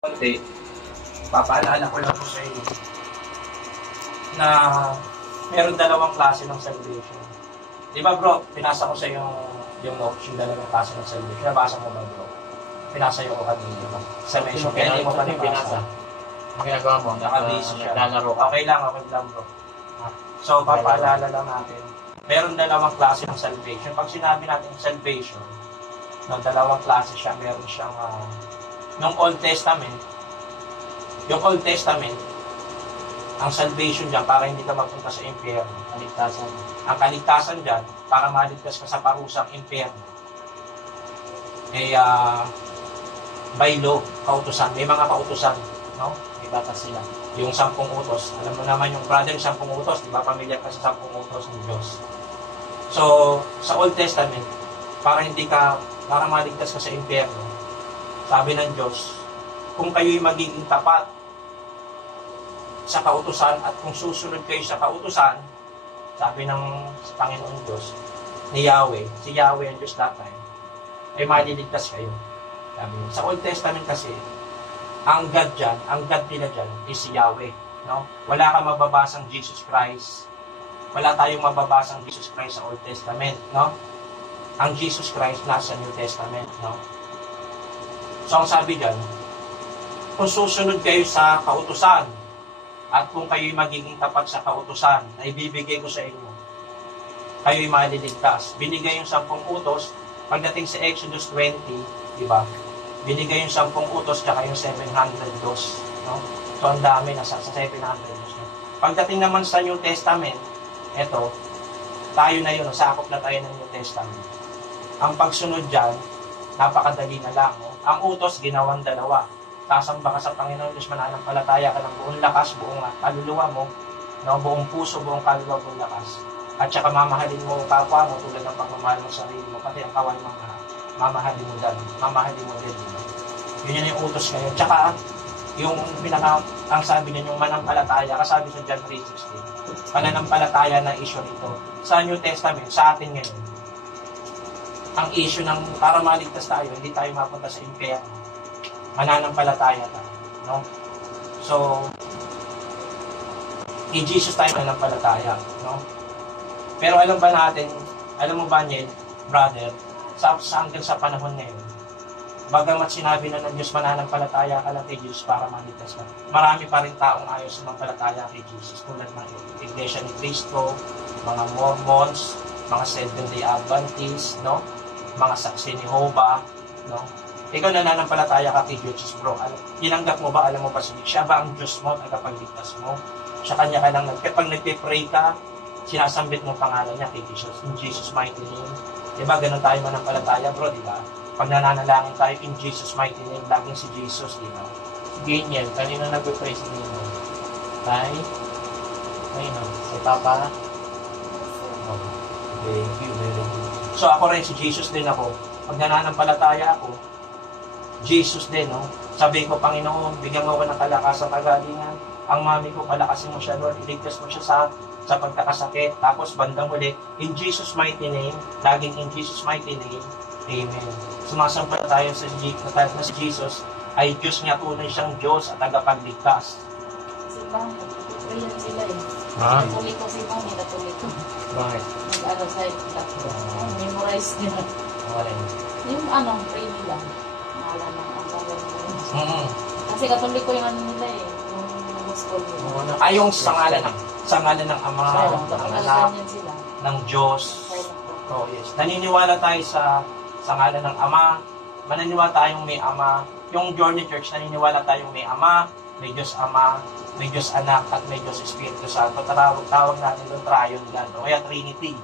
konti, papaalala ko lang po sa inyo na meron dalawang klase ng salvation. Di ba bro, pinasa ko sa iyo yung notes, yung dalawang klase ng salvation. Nabasa mo ba bro? Pinasa ko kanina. Salvation, kaya hindi mo pa nabasa. Ang ginagawa mo, Nakabase siya. naglalaro ka. Okay lang bro. So, papaalala lang natin, meron dalawang klase ng salvation. Pag sinabi natin salvation, no, dalawang klase siya, meron siyang nung Old Testament, yung Old Testament, ang salvation dyan para hindi ka mapunta sa impyerno. Kaligtasan. Ang kaligtasan dyan, para maligtas ka sa parusang impyerno. By law, kautusan. May mga kautusan, no? May batas sila. Yung 10 utos. Alam mo naman yung brother, 10 utos, di ba? Pamilyar ka sa 10 utos ng Diyos. So, sa Old Testament, para maligtas ka sa impyerno, sabi ng Diyos, kung kayo'y magiging tapat sa kautusan at kung susunod kayo sa kautusan, sabi ng Panginoon Diyos, ni Yahweh, si Yahweh ang Diyos that time, ay maliligtas kayo. Sabi, sa Old Testament kasi, ang God dyan, ang God nila dyan, is si Yahweh. No? Wala kang mababasang Jesus Christ. Wala tayong mababasang Jesus Christ sa Old Testament. No? Ang Jesus Christ nasa New Testament. No? So, ang sabi dyan, kung susunod kayo sa kautusan, at kung kayo'y magiging tapat sa kautusan na ibibigay ko sa inyo, kayo'y maliligtas. Binigay yung 10 utos, pagdating sa Exodus 20, di ba? Binigay yung 10 utos, tsaka yung 700 dos. No? So, ang dami, nasa 700 dos. No? Pagdating naman sa New Testament, eto, tayo na yun, sakop na tayo ng New Testament. Ang pagsunod dyan, napakadali na lang. No? Ang utos, ginawang dalawa. Sasamba ka sa Panginoon Diyos, mananampalataya ka ng buong lakas, buong kaluluwa mo, no? Buong puso, buong kaluluwa, buong lakas. At saka mamahalin mo ang kapwa mo tulad ng pagmamahal mo sa sarili mo, pati ang kawan mo mamahalin mo din. Yun yung utos ngayon. Tsaka, yung ang sabi niya, yung manampalataya, kasabi sa John 3:16, pananampalataya na issue nito. Sa New Testament, sa atin ngayon, ang issue ng para maligtas tayo, hindi tayo mapunta sa impyerno. Mananampalataya tayo, no? So, in Jesus tayo mananampalataya, no? Pero alam mo ba Niel, brother, hanggang sa panahon ngayon, bagamat sinabi na ng Diyos mananampalataya ka lang kay Jesus para maligtas ka, marami pa rin taong ayaw sumampalataya kay Jesus, tulad ng Iglesia ni Cristo, mga Mormons, mga Seventh-day Adventists, no? Mga Saksi ni Jehovah, no? Ikaw nananampalataya ka kay Jesus, bro. Tinanggap mo ba, alam mo ba siya ba ang Diyos mo, tagapagligtas mo? Sa kanya ka lang, kapag nagpe-pray ka, sinasambit mo pangalan niya kay Jesus, in Jesus mighty name. Diba, ganun tayo manampalataya, bro, diba? Pag nananalangin tayo in Jesus mighty name, laging si Jesus, diba? Ganyan, kanina nag-pray si Nino. Tay? Ayun, si Papa? Oh, thank you, very good. So ako rin, si Jesus din ako. Pag nananampalataya ako, Jesus din, no? Sabi ko, Panginoon, bigyan mo ako ng kalakasan kagalingan. Ang mami ko, palakasin mo siya, Lord. Iligtas mo siya sa pagkakasakit. Tapos, bandang huli, in Jesus mighty name, laging in Jesus mighty name, Amen. Sumasampalataya sa si Jesus ay Diyos niya, tunay siyang Diyos at tagapagligtas. Kasi bang, prayer sila eh. Ha? Natuloy ko si Bang, natuloy ko. Bakit? Nag-ano sa memorize nila. Okay. Yung pray nila. Naalala ng Mm-hmm. Kasi katuloy ko yung nila eh. Yung school nila. Ay, yung sangalan ng Ama, ng Anak, Sila. ng Diyos. Oh, yes. Naniniwala tayo sa ngalan ng Ama. Maniniwala tayong may Ama. Yung Journey Church, naniniwala tayong may Ama, may Diyos Ama, may Diyos Anak, at may Diyos Espiritu Santo. Tawag natin doon triune God. O kaya Trinity.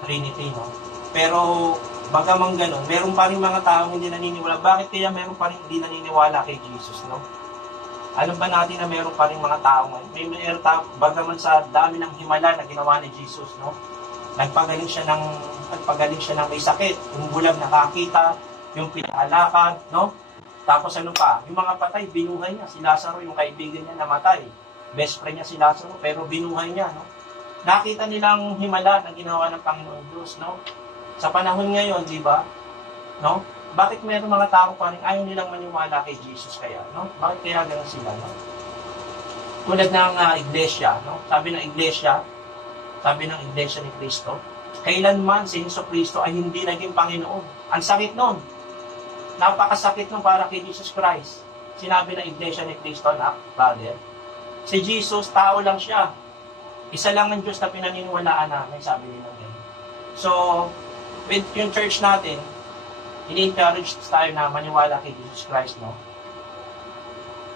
Trinity, no? Pero, bagamang ganun, meron pa rin mga taong hindi naniniwala. Bakit kaya meron pa rin hindi naniniwala kay Jesus, no? Alam ba natin na meron pa rin mga taong bagaman sa dami ng himala na ginawa ni Jesus, no? Nagpagaling siya ng may sakit, yung bulag nakakita, yung pinaalakad, no? Tapos ano pa, yung mga patay, binuhay niya. Si Lazaro, yung kaibigan niya namatay. Best friend niya si Lazaro, pero binuhay niya, no? Nakita nilang himala na ginawa ng Panginoon Diyos, no? Sa panahon ngayon, di ba? No? bakit meron mga tao pa rin ayaw nilang maniwala kay Jesus kaya, no? Bakit kaya ganun sila, no? Tulad ng iglesia, no? Sabi ng iglesia ni Kristo, kailanman si Hesus Kristo ay hindi naging Panginoon. Ang sakit nun. Napakasakit nun para kay Jesus Christ. Sinabi ng iglesia ni Kristo na, brother, si Jesus, tao lang siya. Isa lang ang Diyos na pinaniniwalaan namin, sabi nila ngayon. So, with yung church natin, ini-encourage tayo na maniwala kay Jesus Christ, no?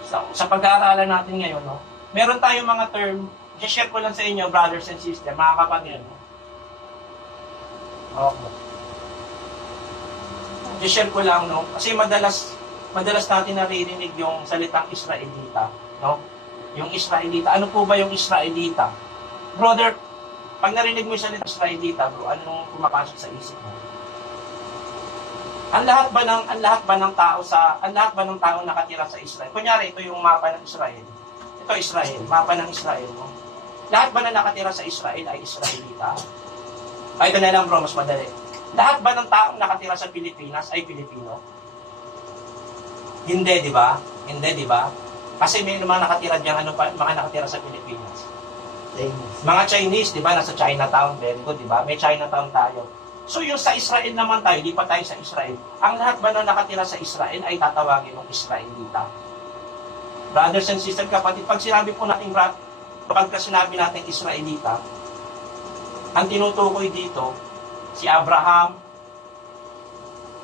Sa pag-aaralan natin ngayon, no? Meron tayong mga term, i-share ko lang sa inyo, brothers and sisters, mga kapatid, no? Okay. I-share ko lang, no? Kasi madalas natin naririnig yung salitang Israelita, no? Yung Israelita. Ano po ba yung Israelita? Brother, pag narinig mo yung salitang Israelita, bro, anong pumapasok sa isip mo? Ang lahat ba ng tao nakatira sa Israel? Kunyari, ito yung mapa ng Israel. Ito Israel, mapa ng Israel, no? Lahat ba na nakatira sa Israel ay Israelita? Ay, ito na lang, bro, mas madali. Lahat ba ng taong nakatira sa Pilipinas ay Pilipino? Hindi, di ba? Kasi may mga nakatira diyan, mga nakatira sa Pilipinas. Chinese. Mga Chinese, di ba? Nasa Chinatown, very good, di ba? May Chinatown tayo. So yung sa Israel naman tayo, di pa tayo sa Israel. Ang lahat ba na nakatira sa Israel ay tatawagin ng Israelita? Brothers and sisters, kapatid, pag sinabi natin Israelita, ang tinutukoy dito, si Abraham,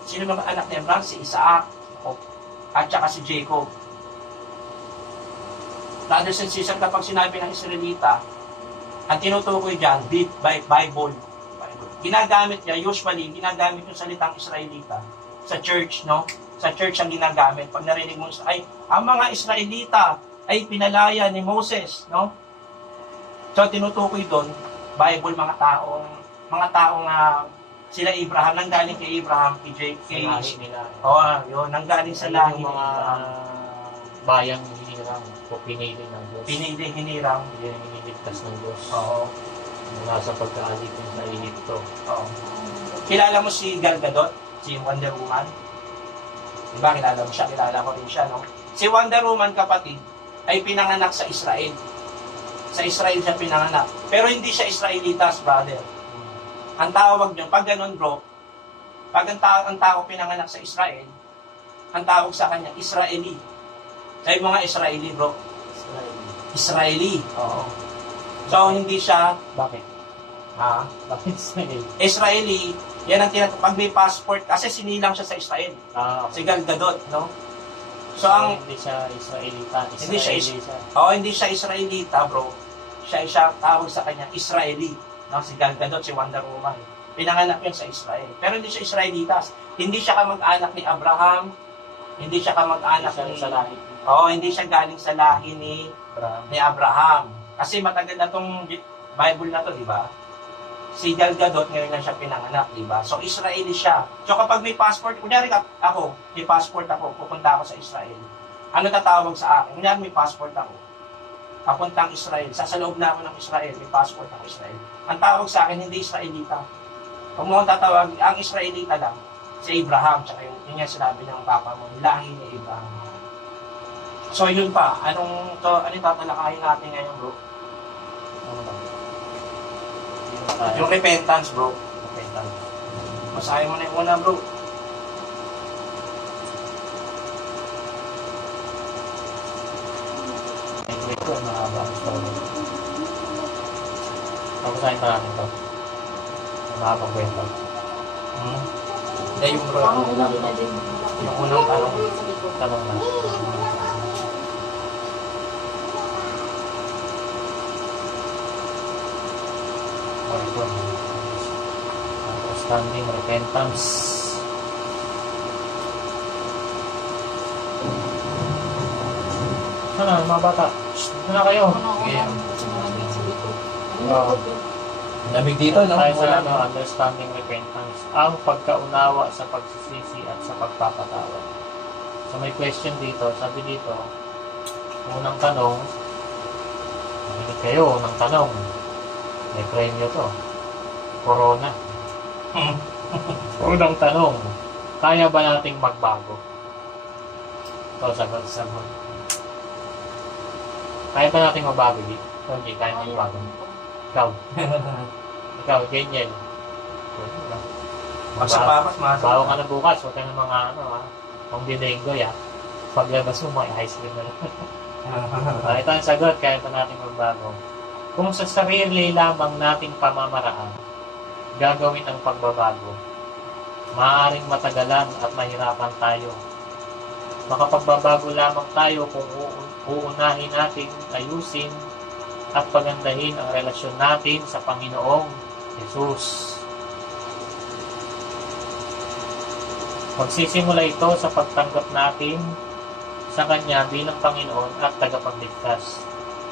sino mga anak ni Abraham? Si Isaac, at saka si Jacob. Brothers and sisters, kapag sinabi ng Israelita, ang tinutukoy dyan, Bible. Ginagamit niya, usually, ginagamit yung salitang Israelita sa church, no? Sa church ang ginagamit. Pag narinig mo, ay, ang mga Israelita ay pinalaya ni Moses, no? So, tinutukoy doon, Bible, mga taong sila Abraham, nanggaling kay Abraham, kay Lahi nila. yun, nanggaling sa lahi Yung ni mga Abraham. bayang hinirang o pinili ng Diyos. Pinili, hinirang. Yung iniligtas ng Diyos. Oo. Mula sa pagkaalipin sa Egypto. Oo. Kilala mo si Gal Gadot? Si Wonder Woman? Diba, kilala mo siya? Kilala ko rin siya, no? Si Wonder Woman, kapatid, ay pinanganak sa Israel. Sa Israel siya pinanganak. Pero hindi siya Israelitas, brother. Ang tawag niyo, pag ganun, bro, pag ang tao pinanganak sa Israel, ang tawag sa kanya, Israeli. Sabi mga Israeli, bro. Israeli. Oo. So, hindi siya, Bakit? Bakit Israel? Israeli, yan ang pag may passport, kasi sinilang siya sa Israel. Okay. Si Gal Gadot, no? So, hindi siya Israelita. Hindi siya siya. hindi siya Israelita, bro. Siya tawag sa kanya, Israeli. No? Si Gal Gadot, si Wonder Woman. Pinanganak yun sa Israel. Pero hindi siya Israelitas. Hindi siya kamag-anak ni Abraham. Hindi siya kamag-anak ni... Sa lahi. hindi siya galing sa lahi ni Abraham. Kasi matagal na tong Bible na to, di ba? Si Gal Gadot, ngayon lang siya pinanganak, di ba? So, Israeli siya. So, kapag may passport, kunyari ako, may passport ako, pupunta ako sa Israel. Ano tatawag sa akin? Kunyari may passport ako, papuntang Israel. Sasaloob na ako ng Israel, may passport ako Israel. Ang tawag sa akin, hindi Israelita. Kung mo ang tatawag, ang Israelita lang, si Abraham, tsaka yun yung sinabi ng papa mo, lahi ni Abraham. So, yun pa. Ano tatalakayin natin ngayon, bro? Ano ba? Yung repentance, bro. Repentance. Masahin mo na yung una, bro. Ito, mahaba ang story. Papasahin pa natin ito. Mahabang kwento. Hindi, yung bro. Yung unang tanong. Tanong na. Outstanding repentance. Sana, mga bata. Dito na kayo. Lamig dito, no? Tayo sa understanding repentance. Ang pagkaunawa sa pagsisisi at sa pagpapatawad. So may question dito. Sabi dito, unang tanong, makinig kayo, unang tanong. May premyo to. Corona. Unang tanong, Kaya ba nating magbago? Ito, sagot. Kaya ba nating magbago, Di? Hindi, kaya magbago. Ikaw. Ikaw, ganyan. Magsapapas, Bago ka na bukas, huwag ka na mga kung dinenggoy paglabas mo, may ice cream na lang. Ito ang sagot, kaya pa natin magbago. Kung sa sarili lamang nating pamamaraan, gagawin ang pagbabago, maaaring matagalan at mahirapan tayo. Makapagbabago lamang tayo kung uunahin nating ayusin at pagandahin ang relasyon natin sa Panginoong Jesus. Magsisimula ito sa pagtanggap natin sa Kanya bilang Panginoon at tagapagligtas.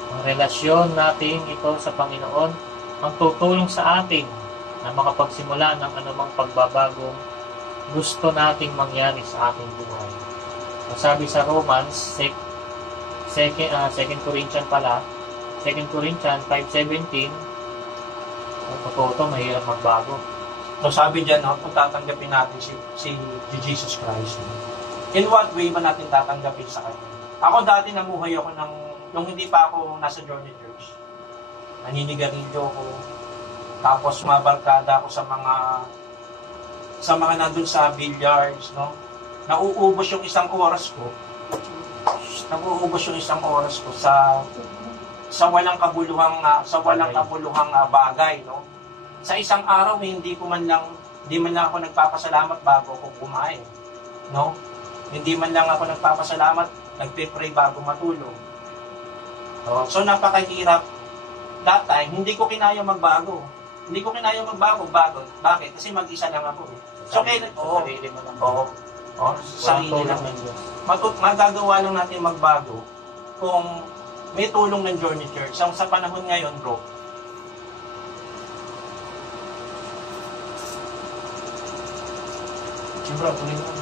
Ang relasyon natin ito sa Panginoon ang tutulong sa atin na makapagsimula ng anumang pagbabagong gusto nating mangyari sa ating buhay. Sabi sa Romans, 2 Corinthians 5:17, ang totoo ito, mahirap magbago. So sabi dyan, kung tatanggapin natin si Jesus Christ, in what way ba natin tatanggapin sa Kanya? Ako dati namuhay ako nung hindi pa ako nasa Journey Church. Naninigarilyo ko, tapos mabarkada ako sa mga nandun sa billiards, no? Nauubos yung isang oras ko. Sa walang kabuluhang bagay, no? Sa isang araw, hindi man lang ako nagpapasalamat bago ako kumain, no? Hindi man lang ako nagpapasalamat, nagpe-pray bago matulog. So napakahirap. That time, hindi ko kinaya magbago. Bakit? Kasi mag-isa lang ako. So Sarili mo lang. Sarili lang. Magagawa lang natin magbago kung may tulong ng Journey Church. Sa panahon ngayon, bro,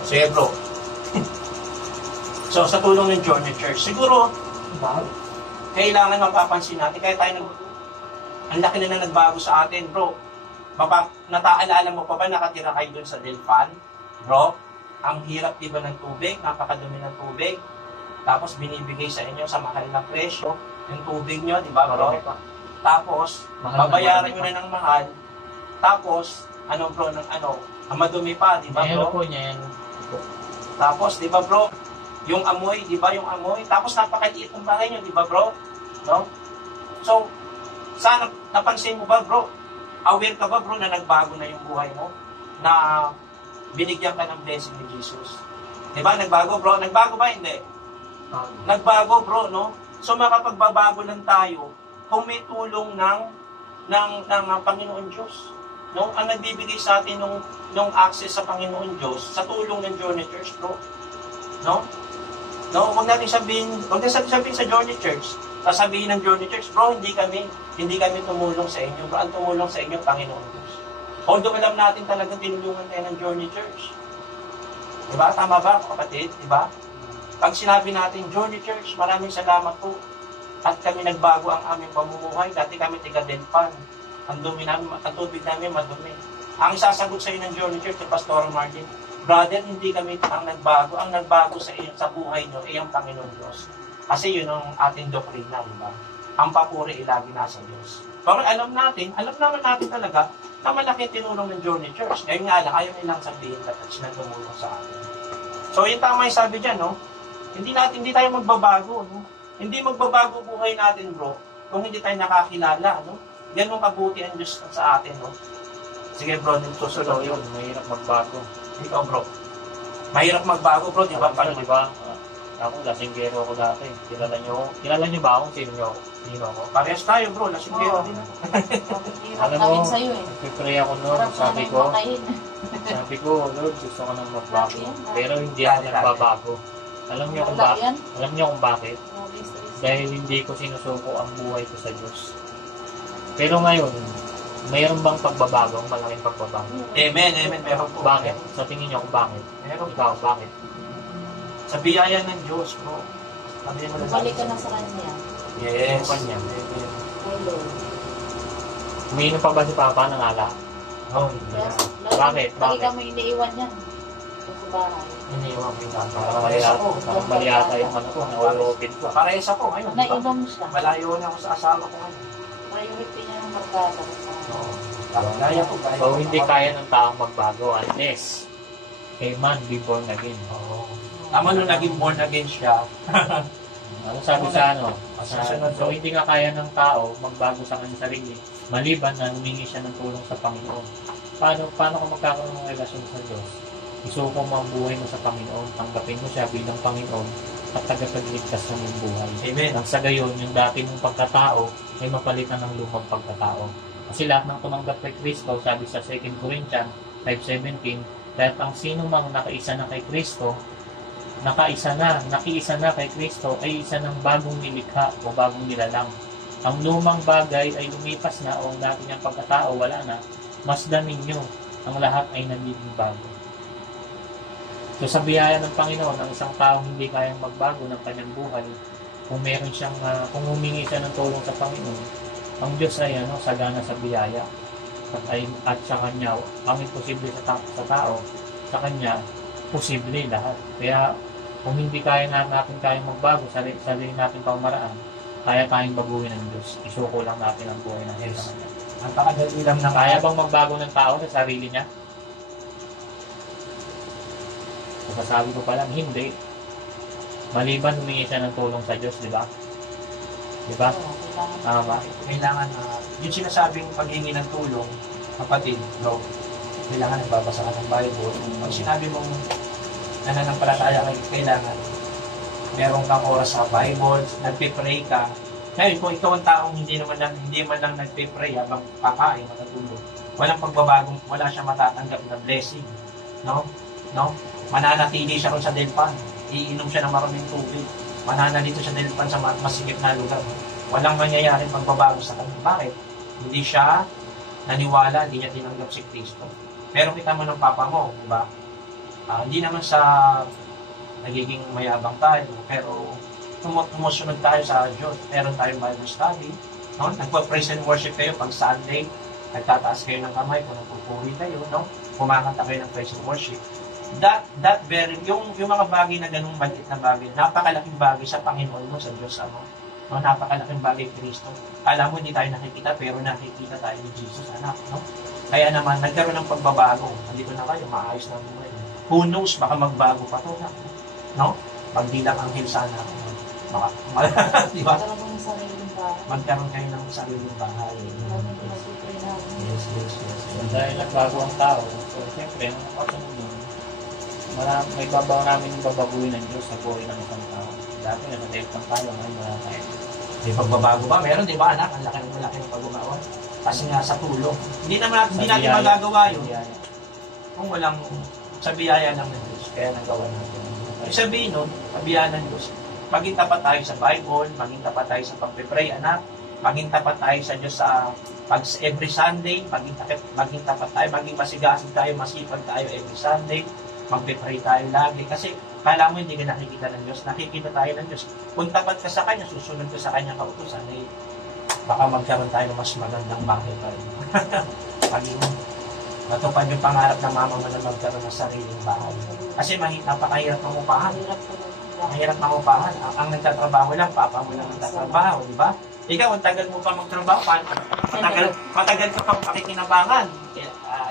sige bro. So sa tulong ng Journey Church, siguro kailangan mapapansin natin, kaya ang laki na nagbago sa atin, bro. Nataalala mo pa ba nakatira kayo dun sa Delpan? Bro, ang hirap diba ng tubig, napakadumi ng tubig. Tapos binibigay sa inyo sa mahal na presyo yung tubig nyo, di ba bro? Tapos, babayaran nyo na ng mahal. Tapos, bro, ang madumi pa, di ba bro? Tapos, di ba bro, yung amoy, di ba yung amoy? Tapos napakaliit ng bahay nyo, di ba bro? No? So, sana napansin mo ba bro? Aware ka ba bro na nagbago na yung buhay mo? Na binigyan ka ng blessing ni Jesus? Di ba? Nagbago bro? Nagbago ba? Hindi. Nagbago bro, no? So makapagbabago lang tayo kung may tulong ng Panginoon Diyos. No? Ang nagbibigay sa atin ng access sa Panginoon Diyos sa tulong ng Journey Church, bro. No? No, huwag natin sabihin sa Journey Church. Sasabihin ng Journey Church, bro, hindi kami tumulong sa inyo. Bro, ang tumulong sa inyo, Panginoon Diyos. Although alam natin talagang tinulungan tayo ng Journey Church. Diba? Tama ba, kapatid? Diba? Pag sinabi natin, Journey Church, maraming salamat po. At kami nagbago ang aming pamumuhay. Dati kami tiga-Delpan. Ang tubig namin madumi. Ang sasagot sa iyo ng Journey Church, ni Pastor Martin, brother, hindi kami ang nagbago. Ang nagbago sa iyo, sa buhay nyo, ay ang Panginoon Diyos. Kasi yun ang ating doktrina, diba? Ang papuri ay lagi nasa Diyos. Pero alam naman natin talaga na malaking tinulong ng Journey Church. Ngayon nga lang, ayaw nilang sabihin na na tumulong sa atin. So, yung tama yung sabi dyan, no? Hindi tayo magbabago, no? Hindi magbabago buhay natin, bro, kung hindi tayo nakakilala, no? Yan ang kabuti ang Diyos sa atin, no? Sige, bro, susunod yun. Mahirap magbago. Ikaw, bro. Mahirap magbago, bro, di ba? Di ba? Ako, lasinggero ako dati. Kilala niyo ba akong sino ako? Parehas tayo, bro. Lasinggero din. Alam mo, nagpipray ako noon. Sabi ko, Lord, gusto ko nang magbago. Pero hindi ako nagbabago. Alam niyo kung bakit? Dahil hindi ko sinusuko ang buhay ko sa Diyos. Pero ngayon, mayroon bang pagbabago? Malaking pagbabago. Amen. Meron po. Bakit? Sa tingin niyo kung bakit? Meron. Ikaw, bakit? Sa biyaya ng Diyos, bro. Balik ka na sa Kanya. Yes. Sa Kanya. Amen. Oh Lord. Umiinom pa ba si Papa ng alak? Oh, Yes. Bakit? Lagi ka may iniiwan yan. sa bahay. Iniwan ko yung tatay. Parang Parehas ako. mali yata yung ano ko, naulupit ko. Parehas ako ngayon. di ba? Nainom siya. Malayo na ako sa asawa ko ngayon. Priority niya ng barkada. Oo. Gaya ko. So, hindi kaya ng taong magbago unless a man be born again. Oo. Tama nung naging born again siya. Ano sabi sa ano? Susunod So, hindi nga kaya ng tao magbago sa kanyang sarili maliban na humingi siya ng tulong sa Panginoon. Paano ka magkakaroon ng relasyon sa Diyos? Isuko mo ang buhay mo sa Panginoon, tanggapin mo siya bilang Panginoon at tagapagligtas ng iyong buhay. Amen. Nang sa gayon, yung dati mong pagkatao ay mapalitan ng lumang pagkatao. Kasi lahat ng tumanggap kay Kristo, sabi sa 2 Corinthians 5:17, dahil ang sino mang nakaisa na kay Kristo, nakiisa na kay Kristo ay isa ng bagong nilikha o bagong nilalang. Ang lumang bagay ay lumipas na o ang dati niyang pagkatao wala na, masdan ninyo, ang lahat ay nagiging bago. So sa biyaya ng Panginoon, ang isang taong hindi kayang magbago ng kanyang buhay, kung meron siyang, kung humingi siya ng tulong sa Panginoon, ang Diyos ay sagana sa biyaya. At sa kanya, ang imposible sa tao, sa kanya, posible lahat. Kaya kung hindi natin kayang magbago sa sarili natin pamamaraan, kaya tayong baguhin ng Diyos. Isuko lang natin ang buhay ng Diyos. Ang pakadali lang na Kaya bang magbago ng tao sa sarili niya? Masasabi ko pa lang, hindi. Maliban humingi siya ng tulong sa Diyos, di ba? Di ba? Tama ba? kailangan yung sinasabing paghingi ng tulong, kapatid, bro, kailangan nagbabasa ka ng Bible. Pag sinabi mong nananampalataya kailangan meron kang oras sa Bible, nagpe-pray ka. Ngayon, kung ikaw ang taong hindi man lang nagpe-pray habang kakain, matutulog, walang pagbabagong, wala siyang matatanggap na blessing. No? Mananatili siya ron sa delpan. Iinom siya ng maraming tubig. Mananalito siya delpan sa masikip na lugar. Walang mangyayaring pagbabago sa kanya. Bakit? Hindi siya naniwala, hindi niya tinanggap si Kristo. Pero kita mo ng papa mo, di ba? Hindi naman sa nagiging mayabang tayo, pero tumusunod tayo sa Diyos. Meron tayong Bible study, no? Nagpa-praise and worship kayo pag Sunday, nagtataas kayo ng kamay kung nagpupuri kayo, no? Kumakanta kayo ng praise and worship. That very, yung mga bagay na ganung maliit na bagay, napakalaking bagay sa Panginoon mo, sa Diyos Ama. No? Napakalaking bagay Kristo. Alam mo, hindi tayo nakikita, pero nakikita tayo ni Jesus, anak, no? Kaya naman, nagkaroon ng pagbabago. Nandito na kayo, maayos na buhay. Who knows, baka magbago pa to, no? Magdilang anghel sana. Di ba? Magkaroon ng sariling bahay. Magkaroon kayo ng sariling bahay. Yes. So, dahil nagbago ang tao, so siyempre, ang kasunod nun, may babaw namin yung babaguhin ng Diyos sa buhay ng isang tao. Dati nasa delpan tayo, ngayon wala tayo. May pagbabago ba? Meron, di ba, anak? Ang laki ng pagbabago. Kasi nga sa tulong. Hindi natin magagawa yun kung walang sa biyaya ng Diyos. Kaya nagawa natin. Ibig sabihin nun, sa biyaya ng Diyos, maging tapat tayo sa Bible, maging tapat tayo sa pagpe-pray, anak, maging tapat tayo sa Diyos sa every Sunday, maging tapat tayo, maging masigasig tayo, masipag tayo every Sunday, magpe-pray tayo lagi. Kasi kala mo hindi ka nakikita ng Diyos, nakikita tayo ng Diyos. Kung tapat ka sa Kanya, susunod ka sa Kanyang kautusan, eh, baka magkaroon tayo ng mas magandang bahay pa rin. Paging matupad yung pangarap ng mama mo na magkaroon ng sariling bahay. Kasi napakahirap mangupahan. Mahirap mangupahan. Ang nagtatrabaho lang, papa mo lang nagtatrabaho, di ba? Ikaw, ang tagal mo pa magtrabaho, matagal ka pang pakikinabangan.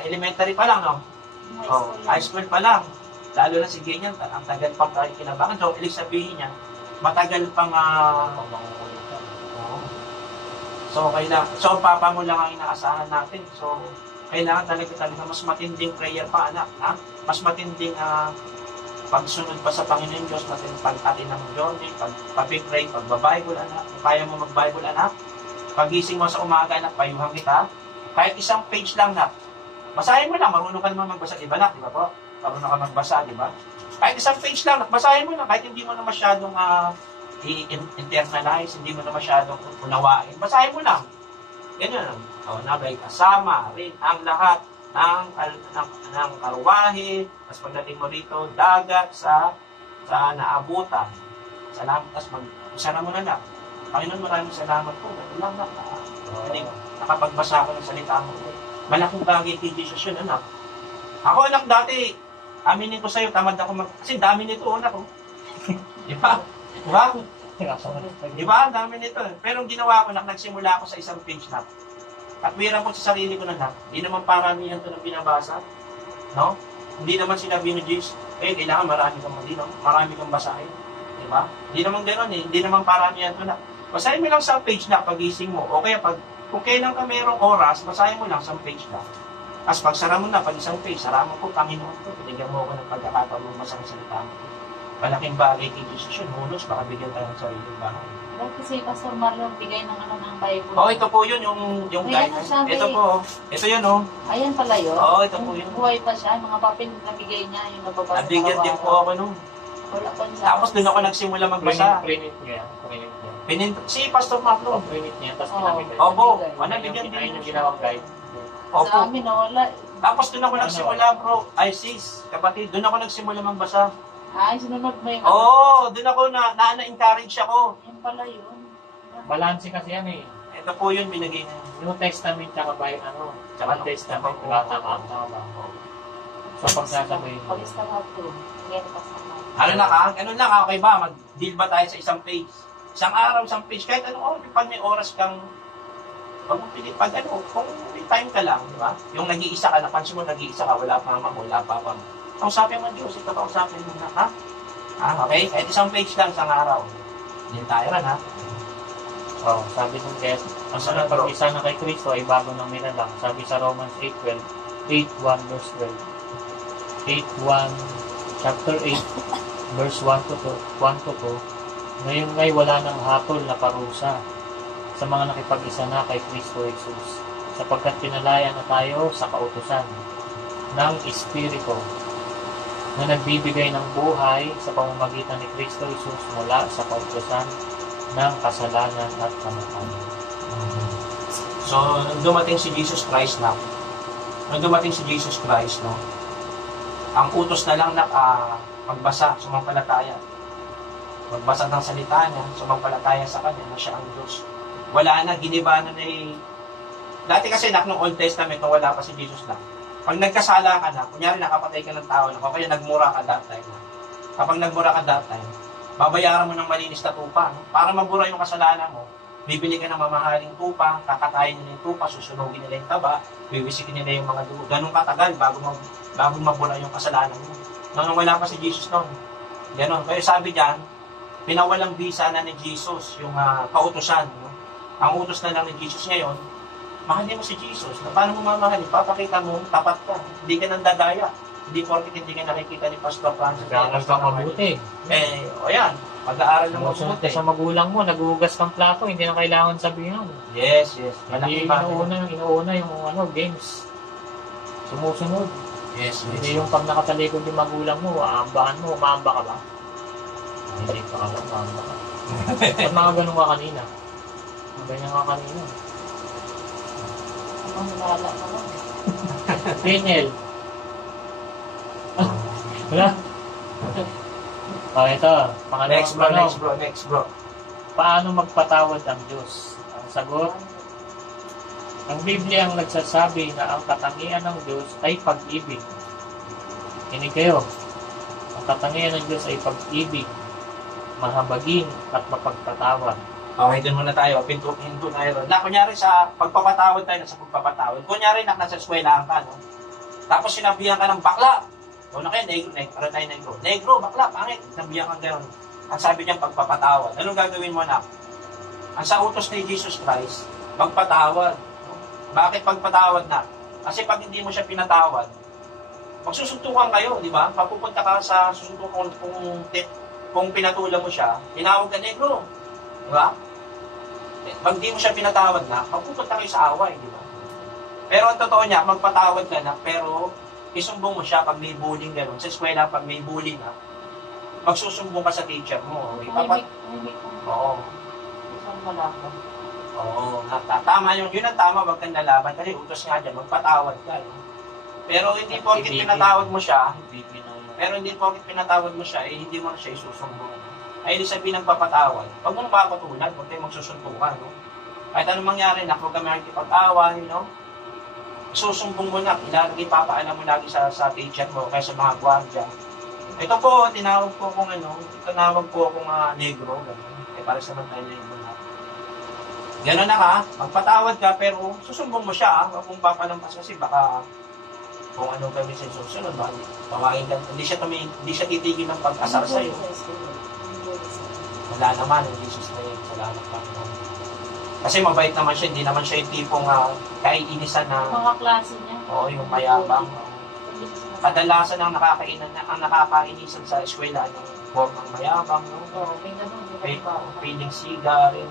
Elementary pa lang, no? High school pa lang. Lalo na si ganyan, ang tagal pang pakikinabangan. So, ibig sabihin niya, matagal pang So, ang papa mo lang ang inaasahan natin. So, kailangan talaga mas matinding prayer pa, anak. Ha? Mas matinding pagsunod pa sa Panginoon Diyos, matinding pag-atin ng journey, pag-pray, pag-Bible, anak. Kung kaya mo mag-Bible, anak. Pagising mo sa umaga, anak, payuhan kita. Kahit isang page lang, anak. Basahin mo lang, marunong ka naman magbasa. Diba, anak? Diba po? Marunong ka magbasa, diba? Kahit isang page lang, anak, basahin mo lang. Kahit hindi mo na masyadong i-internalize, hindi mo na masyadong unawain. Basahin mo lang. Ganyan. Nabay kasama rin ang lahat ng karwahe, tapos pagdating mo rito, dagat sa naabutan. Salamat, tapos mag-isara mo na lang. Panginoon, maraming salamat po. Lang na. Nakapagbasa ko ng salita mo. Malaking bagay kay Jesus yun, anak. Ako, anak, dati, Aminin ko sa'yo, tamad ako kasi dami nito, una ko. Di ba? Di ba? Di ba? Ang dami nito. Pero ang ginawa ko, nagsimula ako sa isang page na. At wiran ko sa sarili ko na hindi naman paramihan ito ng binabasa. No? Hindi naman sinabi ni Jesus, kailangan marami kang basahin. Di ba? Hindi naman gano'n eh. Hindi naman paramihan ito na. Basahin mo lang sa page na pagising mo. O kaya kung kailan ka mayroong oras, basahin mo lang sa page na. As pag sara mo na, pag isang page, sara mo po, Panginoon ko. Pinigyan mo ako ng pagkakataon mo masang salita mo. Malaking bagay kay Jesus yun. Hunos, baka bigyan tayo ng sariling bahay. Bakit kasi Pastor Marlon bigay ng ng Bible? Ito po yun, yung Ayan guide. na siya, Ito po, ito yun Ayan pala yun. Ito po yun. Buhay pa siya, yung mga papel na nabigay niya, yung nababasa. Nabigyan din po ako nun. Wala pa niya. Tapos doon ako nagsimula magbasa. Print niya. Si Pastor Marlon. Print niya, tapos Oo. pinamigay. Opo, nabigyan din Ayun niya yung siya. ginawang guide. Sa Opo. amin, wala. Tapos doon ako nagsimula bro. Ay sis, kapatid, doon ako nagsimula magbasa. Ay, sinunod mo yung Doon ako na-encourage ako. Yan pala yun. Balanse kasi yan eh. Ito po yun, binigay niya. New Testament tsaka Tsaka Old Testament, tama ba? So pagsasabay mo. Palista lahat to. Ngayon pa sa Ganun lang, okay ba? Mag-deal ba tayo sa isang page? Isang araw, isang page, kahit pag may oras kang kung may time ka lang, di ba? Yung nag-iisa ka, napansin mo nag-iisa ka, wala pa mama, wala pa pa. Kausapin mo Diyos, ito kausapin mo na, ha? Okay? Kahit isang page lang, isang araw. Hindi tayo rin, ha? Sabi ng guest, ang pag-isa na kay Kristo ay bago ng nilalang. Sabi sa Romans 8:12, 8:1 verse 12. 8:1, chapter 8, verse 1 to 2. Ngayon ngay wala ng hatol na parusa sa mga nakipag-isa na kay Kristo Jesus, sapagkat pinalaya na tayo sa kautusan ng Espiritu na nagbibigay ng buhay sa pamamagitan ni Kristo Jesus mula sa kautusan ng kasalanan at kamatayan. So, nung dumating si Jesus Christ, no? Ang utos na lang na magbasa, sumampalataya. Magbasa ng salita niya, sumampalataya sa Kanya na siya ang Diyos. Wala na, giniba na dati kasi nung Old Testament, wala pa si Jesus na. Pag nagkasala ka na, kunyari nakapatay ka ng tao na, o kaya nagmura ka that time na. Kapag nagmura ka that time, babayaran mo ng malinis na tupa. No? Para mabura yung kasalanan mo, bibili ka ng mamahaling tupa, kakatayin nila yung tupa, susunugin nila yung taba, bibisikin nila yung mga dugo. Ganun katagal bago mabura yung kasalanan mo. Nung wala pa si Jesus noon. Ganon. Kaya sabi diyan, pinawalang bisa na ni Jesus yung kautusan. No? Ang utos na lang ni Jesus ngayon, mahalin mo si Jesus. Na paano mo mamahalin? Papakita mo, tapat ka. Hindi ka nandadaya. Hindi porket hindi ka nakikita ni Pastor Francis. Nag-aaral ka mabuti. Yan. Mag-aaral ng Sumusunod mabuti. ka sa magulang mo, naguhugas kang plato, hindi na kailangan sabihin. Yes. Hindi inuuna yung games. Sumusunod. Yes. Hindi yung pag nakatalikod yung magulang mo, aambahan mo, umaamba ka ba? Hindi pa ka ba, umaamba ka. At mga ganun ka kanina. Ganyan ka kanina. Ang lala ka lang. Pinel. Wala? Ito. Pangalawang Next bro. Paano magpatawad ang Diyos? Ang sagot, ang Biblia ang nagsasabi na ang katangian ng Diyos ay pag-ibig. Kinig kayo. Ang katangian ng Diyos ay pag-ibig, mahabagin at mapagpatawad. Okay, dun muna tayo. Hinto tayo ron. Kunyari sa pagpapatawad tayo, sa pagpapatawad. Kunyari nasa eskwelahan ka, no? Tapos sinabihan ka ng bakla. O na kayo, negro, bakla, pangit. Sinabihan ka gano'n. Ang sabi niya, pagpapatawad. Anong gagawin mo na? Ang sa utos ni Jesus Christ, magpatawad. Bakit pagpatawad na? Kasi pag hindi mo siya pinatawad, magsusuntukan kayo, di ba? Papupunta ka sa susuntukan kung pinatulan mo siya, tinawag ka negro. Di ba? Pag di mo siya pinatawad na, magpupunta kayo sa away, di ba? Pero ang totoo niya, magpatawad ka na, pero isumbong mo siya pag may bullying gano'n. Sa eskwela, pag may bullying na, magsusumbong ka sa teacher mo. Oo. Isang malaki. Oo. Tama yun. Yun ang tama, wag kang lalaban. Kasi utos nga dyan, magpatawad ka. No? Pero hindi porkit pinatawad mo siya, hindi mo na siya isusumbong. Ay, hindi sabihin ng papatawad. Pag mo mapapatulan, huwag tayo magsusuntukan. No? Kahit anong mangyari na, huwag ka makikipag-away, no? susumbong mo na, ipapaalam mo lagi sa teacher mo, kaya sa mga gwardiya. Ito po, tinawag po akong negro, gano'n. Para sa naman tayo negro na. Gano'n na ka, magpatawad ka, pero susumbong mo siya, huwag mong papalampas kasi baka kung ano gawin sa susunod, baka tawagin ka, hindi siya titigil ng pag-asar sa'yo. Wala naman, hindi siya sa'yo, salamat Panginoon. Kasi mabait naman siya, hindi naman siya yung tipong kaiinisan na, Mga klase niya. oo, yung mayabang. Kadalasan ang nakakainisan sa eskwela ng formang mayabang, no? Oo, may ganun. May ganun. Piling siga rin,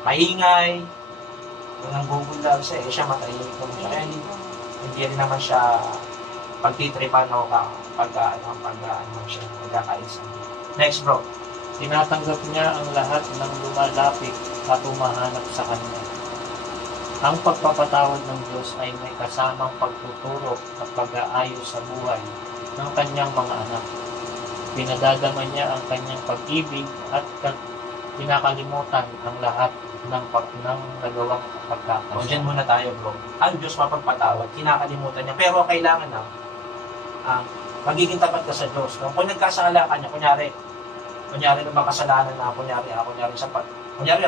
maingay, kung nanggugulag siya, siya matahimik naman siya. Kaya hindi rin naman siya pagtitripan o pagkakaisa. Next bro. Tinatanggap niya ang lahat ng lumalapit at humahanap sa Kanya. Ang pagpapatawad ng Diyos ay may kasamang pagtuturo at pag-aayos sa buhay ng Kanyang mga anak. Pinadadama niya ang Kanyang pag-ibig at pinakalimutan ang lahat ng nagawang O pagkakasala. dyan muna tayo bro. Ang Diyos mapagpatawad, kinakalimutan niya. Pero kailangan na magiging tapat ka sa Diyos. No? Kung nagkasala ka niya, kunyari na makasalanan na, kunyari sapat. Kunyari,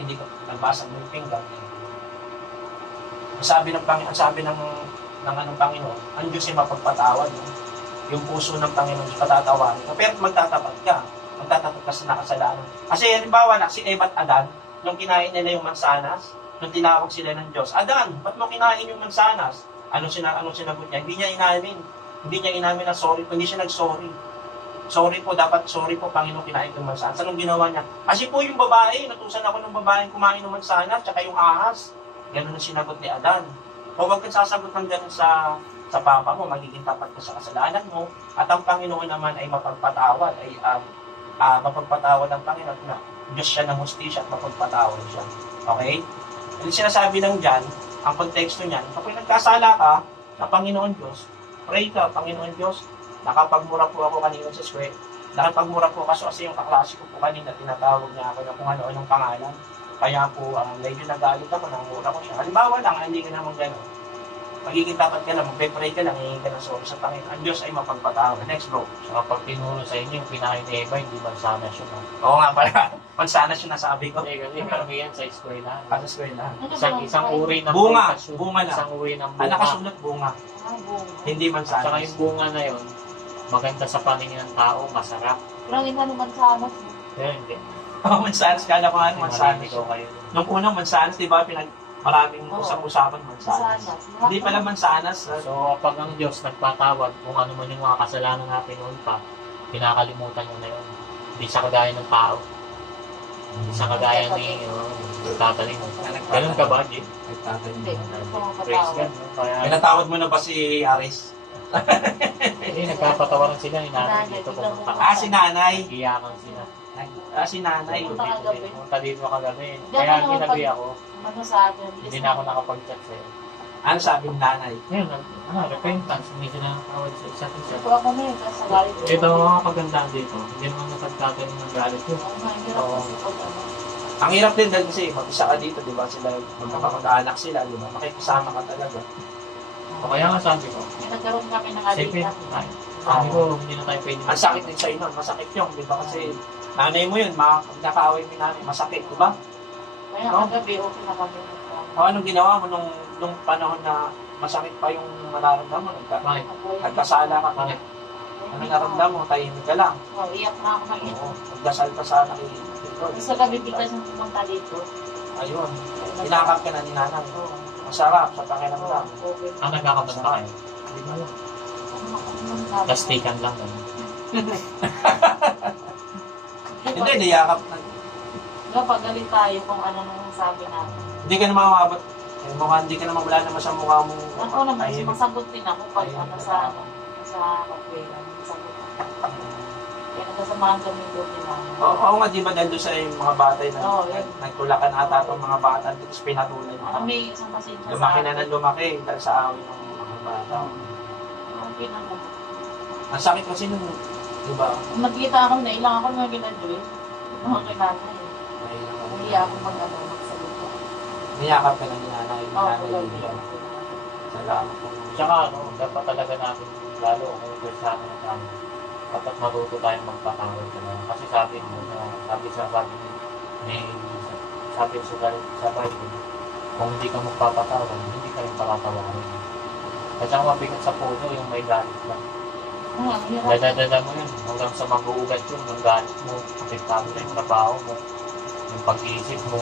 hindi ka nagbasag mo yung pinggan. Sabi ng Panginoon, ang Diyos ay mapagpatawad. No? Yung puso ng Panginoon, patatawarin ka. Pero magtatapat ka sa nakasalanan. Kasi halimbawa na, si Eva at Adan, nung kinain nila yung mansanas, nung tinawag sila ng Diyos, Adan, ba't mo kinain yung mansanas? Anong sinagot niya? Hindi niya inamin na sorry, hindi siya nag-sorry. Sorry po, Panginoon, kinain ko yung mansanas. Anong ginawa niya? Kasi po yung babae, natusan ako ng babaeng kumain ng mansanas, tsaka yung ahas. Ganun ang sinagot ni Adan. O huwag kang sasagot ng ganun sa papa mo, magiging tapat ka sa kasalanan mo, at ang Panginoon naman ay mapagpatawad, mapagpatawad ang Panginoon na Diyos siya ng hustisya at mapagpatawad siya. Okay? Yung sinasabi lang dyan, ang konteksto niyan, kapag nagkasala ka sa Panginoon Diyos, pray ka, Panginoon Diyos, nakapagmura po ako kanina sa square. Nakapagmura po kasi yung kaklase ko po kanina, tinatawag niya ako ng kung ano-anong pangalan. Kaya po, medyo nagalit ako, nangmura ko siya. Halimbawa lang, hindi ka naman gano'n. Magiging tapat ka lang, magpe-pray ka lang, hingin ka ng sorry sa Panginoon. Ang Diyos ay mapagpatawad. Next bro. So kapag tinuro sa inyo, yung kinain ni Eva, hindi ba sana siya? Oo nga pala, mansanas yung nasabi ko. Hindi, kasi karamihan sa eskwela. Sa square na. Isang uri ng Bunga, prutas yun. bunga lang. Isang uri ng Ang bunga. nakasulat bunga, hindi At saka mansanas. yung bunga na yun, maganda sa paningin ng tao, masarap. Pero hindi naman sa anak. Pero hindi. Mansanas, kala ko nga Kasi mansanas. marinig ko kayo. Nung unang mansanas, di ba, maraming Oo. usap-usapan mansanas. Hindi pala mansanas. So, kapag ang Diyos nagpatawad, kung ano man yung mga kasalanan natin noon pa, pinakalimutan niya na yun. Hindi siya kagaya ng tao. Hindi siya kagaya ni tataling mo. Ganun ka ba, Jim? Hindi. Praise God. No? Kaya, Pinatawad mo na ba si Aris? hindi, nagkapatawaran sila ni nanay dito pumunta. Si nanay. Iyakan sila. Si nanay. Pumunta kagabi. Pumunta dito kagabi. Diyan Kaya naman ginabi ako, Ano sa akin? hindi na ako nakapag-chat sa'yo. Ano sabi ng nanay? Ngayon, repentance, hindi sila nakakawad sa isa't isa. Ito ako na yun, sa galit. Ito ang mga pagandaan dito. Hindi naman natagtatan ng galit yun. Oo nga, hirap kasi pag ano. Ang hirap din dahil kasi mag-isa ka dito, di ba? Sila, magkakapag-anak sila, di ba? Makikisama ka talaga. O kaya nga sabi ko, May nagkaroon kami ng sabi alitan. sabi ko, hindi na tayo pwede. Ang sakit din sa'yo nun, masakit yun, di ba? Kasi nanay mo yun, nakaway mo nanay, masakit, di ba? Kaya No? kagabi, okay na kami. O anong ginawa mo nung panahon na masakit pa yung nararamdaman mo? Bakit? Nagkasala ka, Bakit? ano nararamdaman mo? Tahimik ka lang. Oh, iyak na ako ng iyak. Oo, nagdasal ka sana kay Lord. Sa gabi bigla siyang pumunta dito. Ayun, inakap ka na ni nanay. Oo. Masarap sa pakiramdam. Okay. Ang nagkakabanta kayo. Hindi mo alam. Plastikan lang. Ano? Hindi, niyakap na. Kapag galit tayo kung ano nang sabi natin. Hindi ka na makakabot. Hindi ka na wala naman sa mukha mo. Ako naman, tahimik. masagot din ako pag Ayun. ano sa kapwiran. Masagot ako. Kaya nagkasamahan kami doon din namin. Oo nga, di ba dahil doon sa yung mga bata na Oo, yun. nagtulakan ata itong mga bata tapos pinatuloy Ah, na. may isang pasensya Lumaki na ng lumaki dahil sa awin ng mga bata. Okay na naman. Ang sakit kasi nung, di ba? Kung nagkita ako, nailang ako mga ginadwin. Mga kinanay. Hindi ako mag-ano, magsalita. Niyakap ka na ni nanay. Ni Oo, nanay gabi. Lydia. Salamat po. Tsaka dapat talaga natin lalo kung persona na tayo. Dapat matuto tayong magpatawad talaga. Kasi sabi mo, sabi sa Bible, kung hindi ka magpapatawad, hindi ka rin patatawarin. At saka mabigat sa puso yung may galit lang. Dadadala mo yun hanggang sa mag-uugat yun, yung galit mo, apektado na yung trabaho mo, yung pag-iisip mo,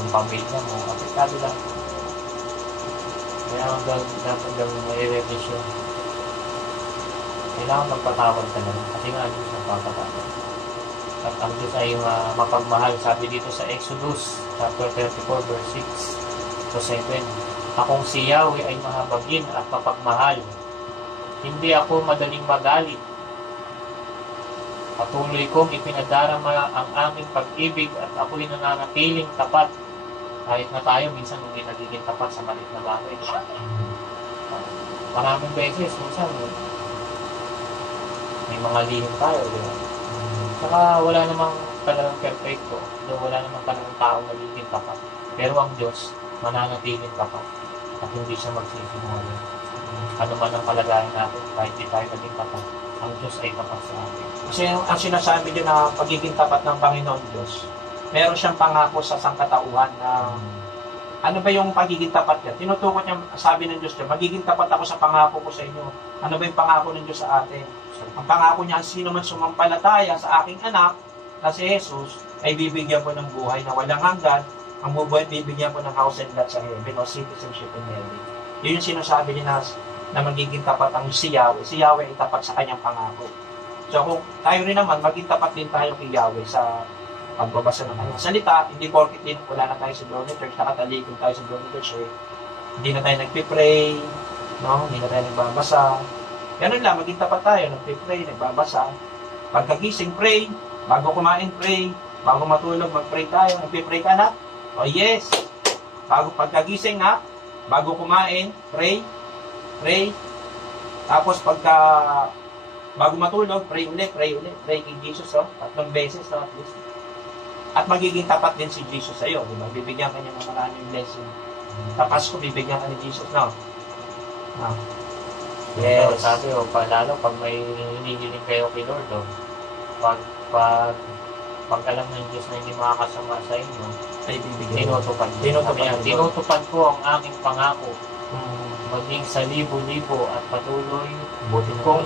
yung pamilya mo, apektado lang. Kaya dapat lang may-release yun. Kailangan magpatawad talaga kasi nga Diyos magpapatawad. At ang Diyos ay mapagmahal. Sabi dito sa Exodus chapter 34 verse 6 to 7, akong si Yahweh ay mahabagin at mapagmahal. Hindi ako madaling magalit. Patuloy kong ipinadarama ang aming pag-ibig at ako'y nananatiling tapat. Kahit na tayo minsan hindi nagiging tapat sa maliit na bagay. Maraming beses, minsan may mga lihim tayo, di ba? Saka wala namang talagang perfecto. Wala namang talagang tao nagiging tapat. Pero ang Diyos, mananatiling tapat. At hindi siya magsisinungaling. Ano man ang kalagayan natin, kahit di tayo naging tapat, ang Diyos ay tapat sa atin. Kasi ang sinasabi din na pagiging tapat ng Panginoon Diyos, meron siyang pangako sa sangkatauhan na ano ba yung pagiging tapat niya? Tinutukot niya, sabi ng Diyos niya, magiging tapat ako sa pangako ko sa inyo. Ano ba yung pangako ng Diyos sa atin? Ang pangako niya, sino man sumampalataya sa aking anak, na si Jesus, ay bibigyan ko ng buhay na walang hanggan. Ang bubuhay, bibigyan ko ng house and lot sa heaven o citizenship in heaven. Yun yung sinasabi niya na magiging tapat ang si Yahweh. Si Yahweh ay tapat sa kanyang pangako. So kung tayo rin naman, maging tapat din tayo kay Yahweh sa pagbabasa ng kanyang salita. Hindi porkit din, wala na tayo sa Brownie Church, nakatalikod tayo sa Brownie Church, hindi na tayo nagpipray, no? Hindi na tayo nagbabasa. Ganun lang, maging tapat tayo, nagpipray, nagbabasa. Pagkagising, pray. Bago kumain, pray. Bago matulog, magpray tayo. Nagpipray ka na? Oh yes. Pagkagising na, bago kumain, pray. Pray. Tapos bago matulog, pray ulit. Pray kay Jesus, 3 beses, at least. At magiging tapat din si Jesus sa iyo, di ba? Bibigyan ka niya ng maraming blessing. Tapos ko, bibigyan ka ni Jesus, no? No. Yes. Sabi lalo pag may hinihiling kayo kay Lord, pag alam ng Diyos na hindi makakasama sa inyo, Ay bibigyan. Tinutupad ko ang aking pangako. Maging sa libo-libo at patuloy kung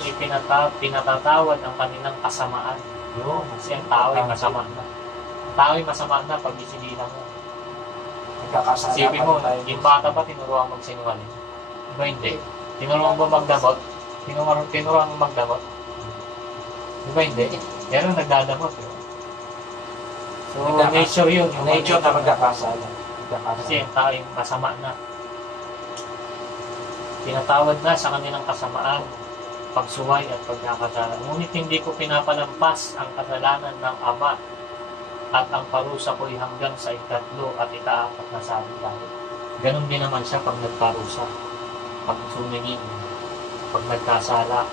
pinatatawad ang kanilang kasamaan. Yun. Kasi ang tao ay masama na. Ang tao ay masama na pag isinila mo. Nagkakasala. Isipin mo, yung bata ba tinuruan magsinungaling? Diba hindi? Tinuruan mo magdamot? Tinuruan mo magdamot? Diba hindi? Yan ang nagdadamot. Diba? So, nature yun. Yung nature na magkakasala. Kasi ang tao ay masama na. Pinatawad na sa kanilang kasamaan, pagsuway at pagkakasala. Ngunit hindi ko pinapalampas ang kasalanan ng Ama at ang parusa ko ay hanggang sa 3 at 4 na sabi-sabi. Ganon din naman siya pag nagparusa, pag sumingin, pag nagkasala.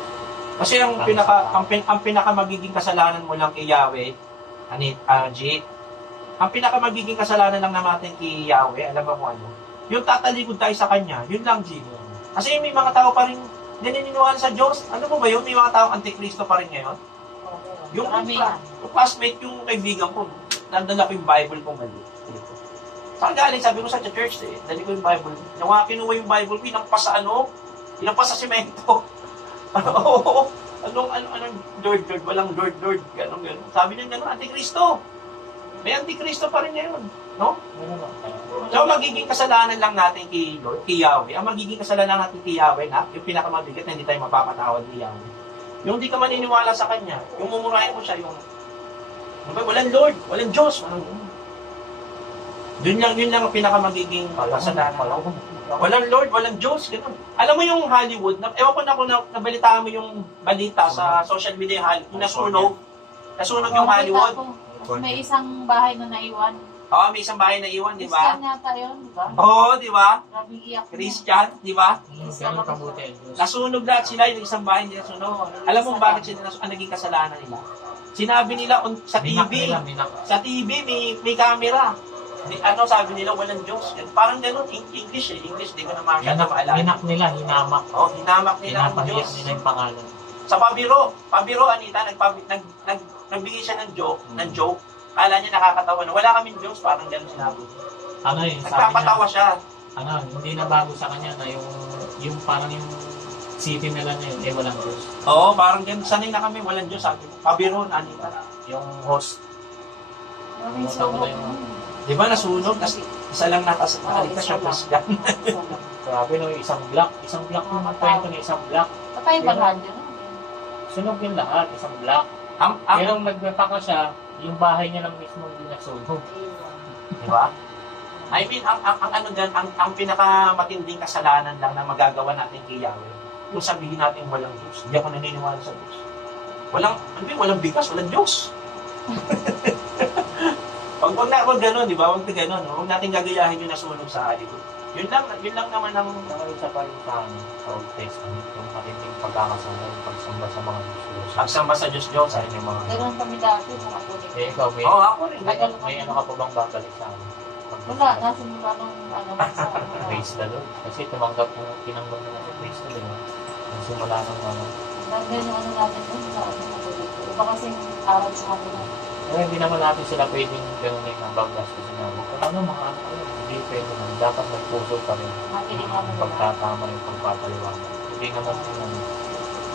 Kasi ang pinaka magiging kasalanan mo lang kay Yahweh, G, ang pinaka magiging kasalanan lang natin kay Yahweh, alam mo kung ano? Yung tatalikod tayo sa Kanya, yun lang, G. Kasi may mga tao pa rin naniniwala sa Diyos. Ano mo ba yun? May mga taong antikristo pa rin ngayon. Yung classmate, yung kaibigan ko, nandala ko yung Bible ko mali. Saan galing? Sabi ko sa church, dali ko yung Bible. Kinuha yung Bible ko, inampas sa semento. Anong Lord, walang Lord, gano'n. Sabi niya gano'n, antikristo. May antikristo pa rin ngayon. No? So, magiging kasalanan lang natin kay Yahweh. Ang magiging kasalanan natin kay Yahweh na, yung pinakamabigat na hindi tayo mapapatawad ni Yahweh. Yung hindi ka maniniwala sa Kanya, yung mumurahin mo siya, yung walang Lord, walang Diyos. Yun lang ang pinakamagiging kasalanan. Walang Lord, walang Diyos, gano'n. Alam mo yung Hollywood, ewan ko na kung nabalitaan mo yung balita sa social media, yung nasunog yung Hollywood. May isang bahay na naiwan. Oo, may isang bahay na iwan, di ba? Christian yata yun, di ba? Oo, di ba? Grabing iyak niya. Christian, di ba? Ganun kabuti. Nasunog lahat sila, yung isang bahay nila sunog. Alam mo bakit sila naging kasalanan nila? Sinabi nila sa TV, may camera. Ano sabi nila, walang Diyos. Parang ganun, English eh. English, di ko na masyado maalala. Hinak nila, hinamak. Oh, hinamak nila ang Pinapahiya Diyos. nila yung pangalan. Sa pabiro, Anita, nagbigay siya ng joke. Kala niya nakakatawa na, wala kaming Diyos, parang ganun sinabi. Ano yun, sabi niya, Nagpapatawa siya. ano, hindi na bago sa kanya na yung parang yung city nila na yun, walang Diyos. Oo, parang ganun. Sanay na kami, walang Diyos, sabi ko. Pabiro, Anita. Yung host, Maraming Tama sunog na yun. nun. Di ba nasunog? Kasi isa lang nakaligtas siya, isa plus lang. yan. grabe no, isang block yung kwento na isang block. Patay ba lahat yun? Sunog yung lahat, isang block. Ang, Pero nagpapaka siya, yung bahay niya lang mismo hindi nasunog. di ba? I mean, ang ano dyan, ang pinakamatinding kasalanan lang na magagawa natin kay Yahweh, kung sabihin natin walang Diyos. Hindi ako naniniwala sa Diyos. Walang bigas, walang Diyos. Wag gano'n, di ba? Wag na gano'n. No? Huwag natin gagayahin yung nasunog sa Hollywood. Yun lang naman ang... Ang isa pa rin sa amin, sa Old Testament, yung matinding pagkakasala, yung pagsamba sa mga Diyos. Pagsamba sa Diyos, Sa yung mga... Ganun kami dati sa Katolik. Eh, ikaw, may, Oo, ako rin. may ano ka pa bang babalik sa amin? Wala, nasa mula nung sa Praise the Lord. Kasi tinanggap na natin praise the Lord. Ang simula ng mga... Nandun yung ano natin dun sa Katolik. Iba kasing aral sa kanila. Eh, hindi naman natin sila pwedeng ganun yung nabaglas kasi nga. Kung ano, mga ano kayo, hindi pwede naman. Dapat may puso pa rin. Makinig naman Ang nila. pagtatama yung pagpapaliwanag. Hindi naman yung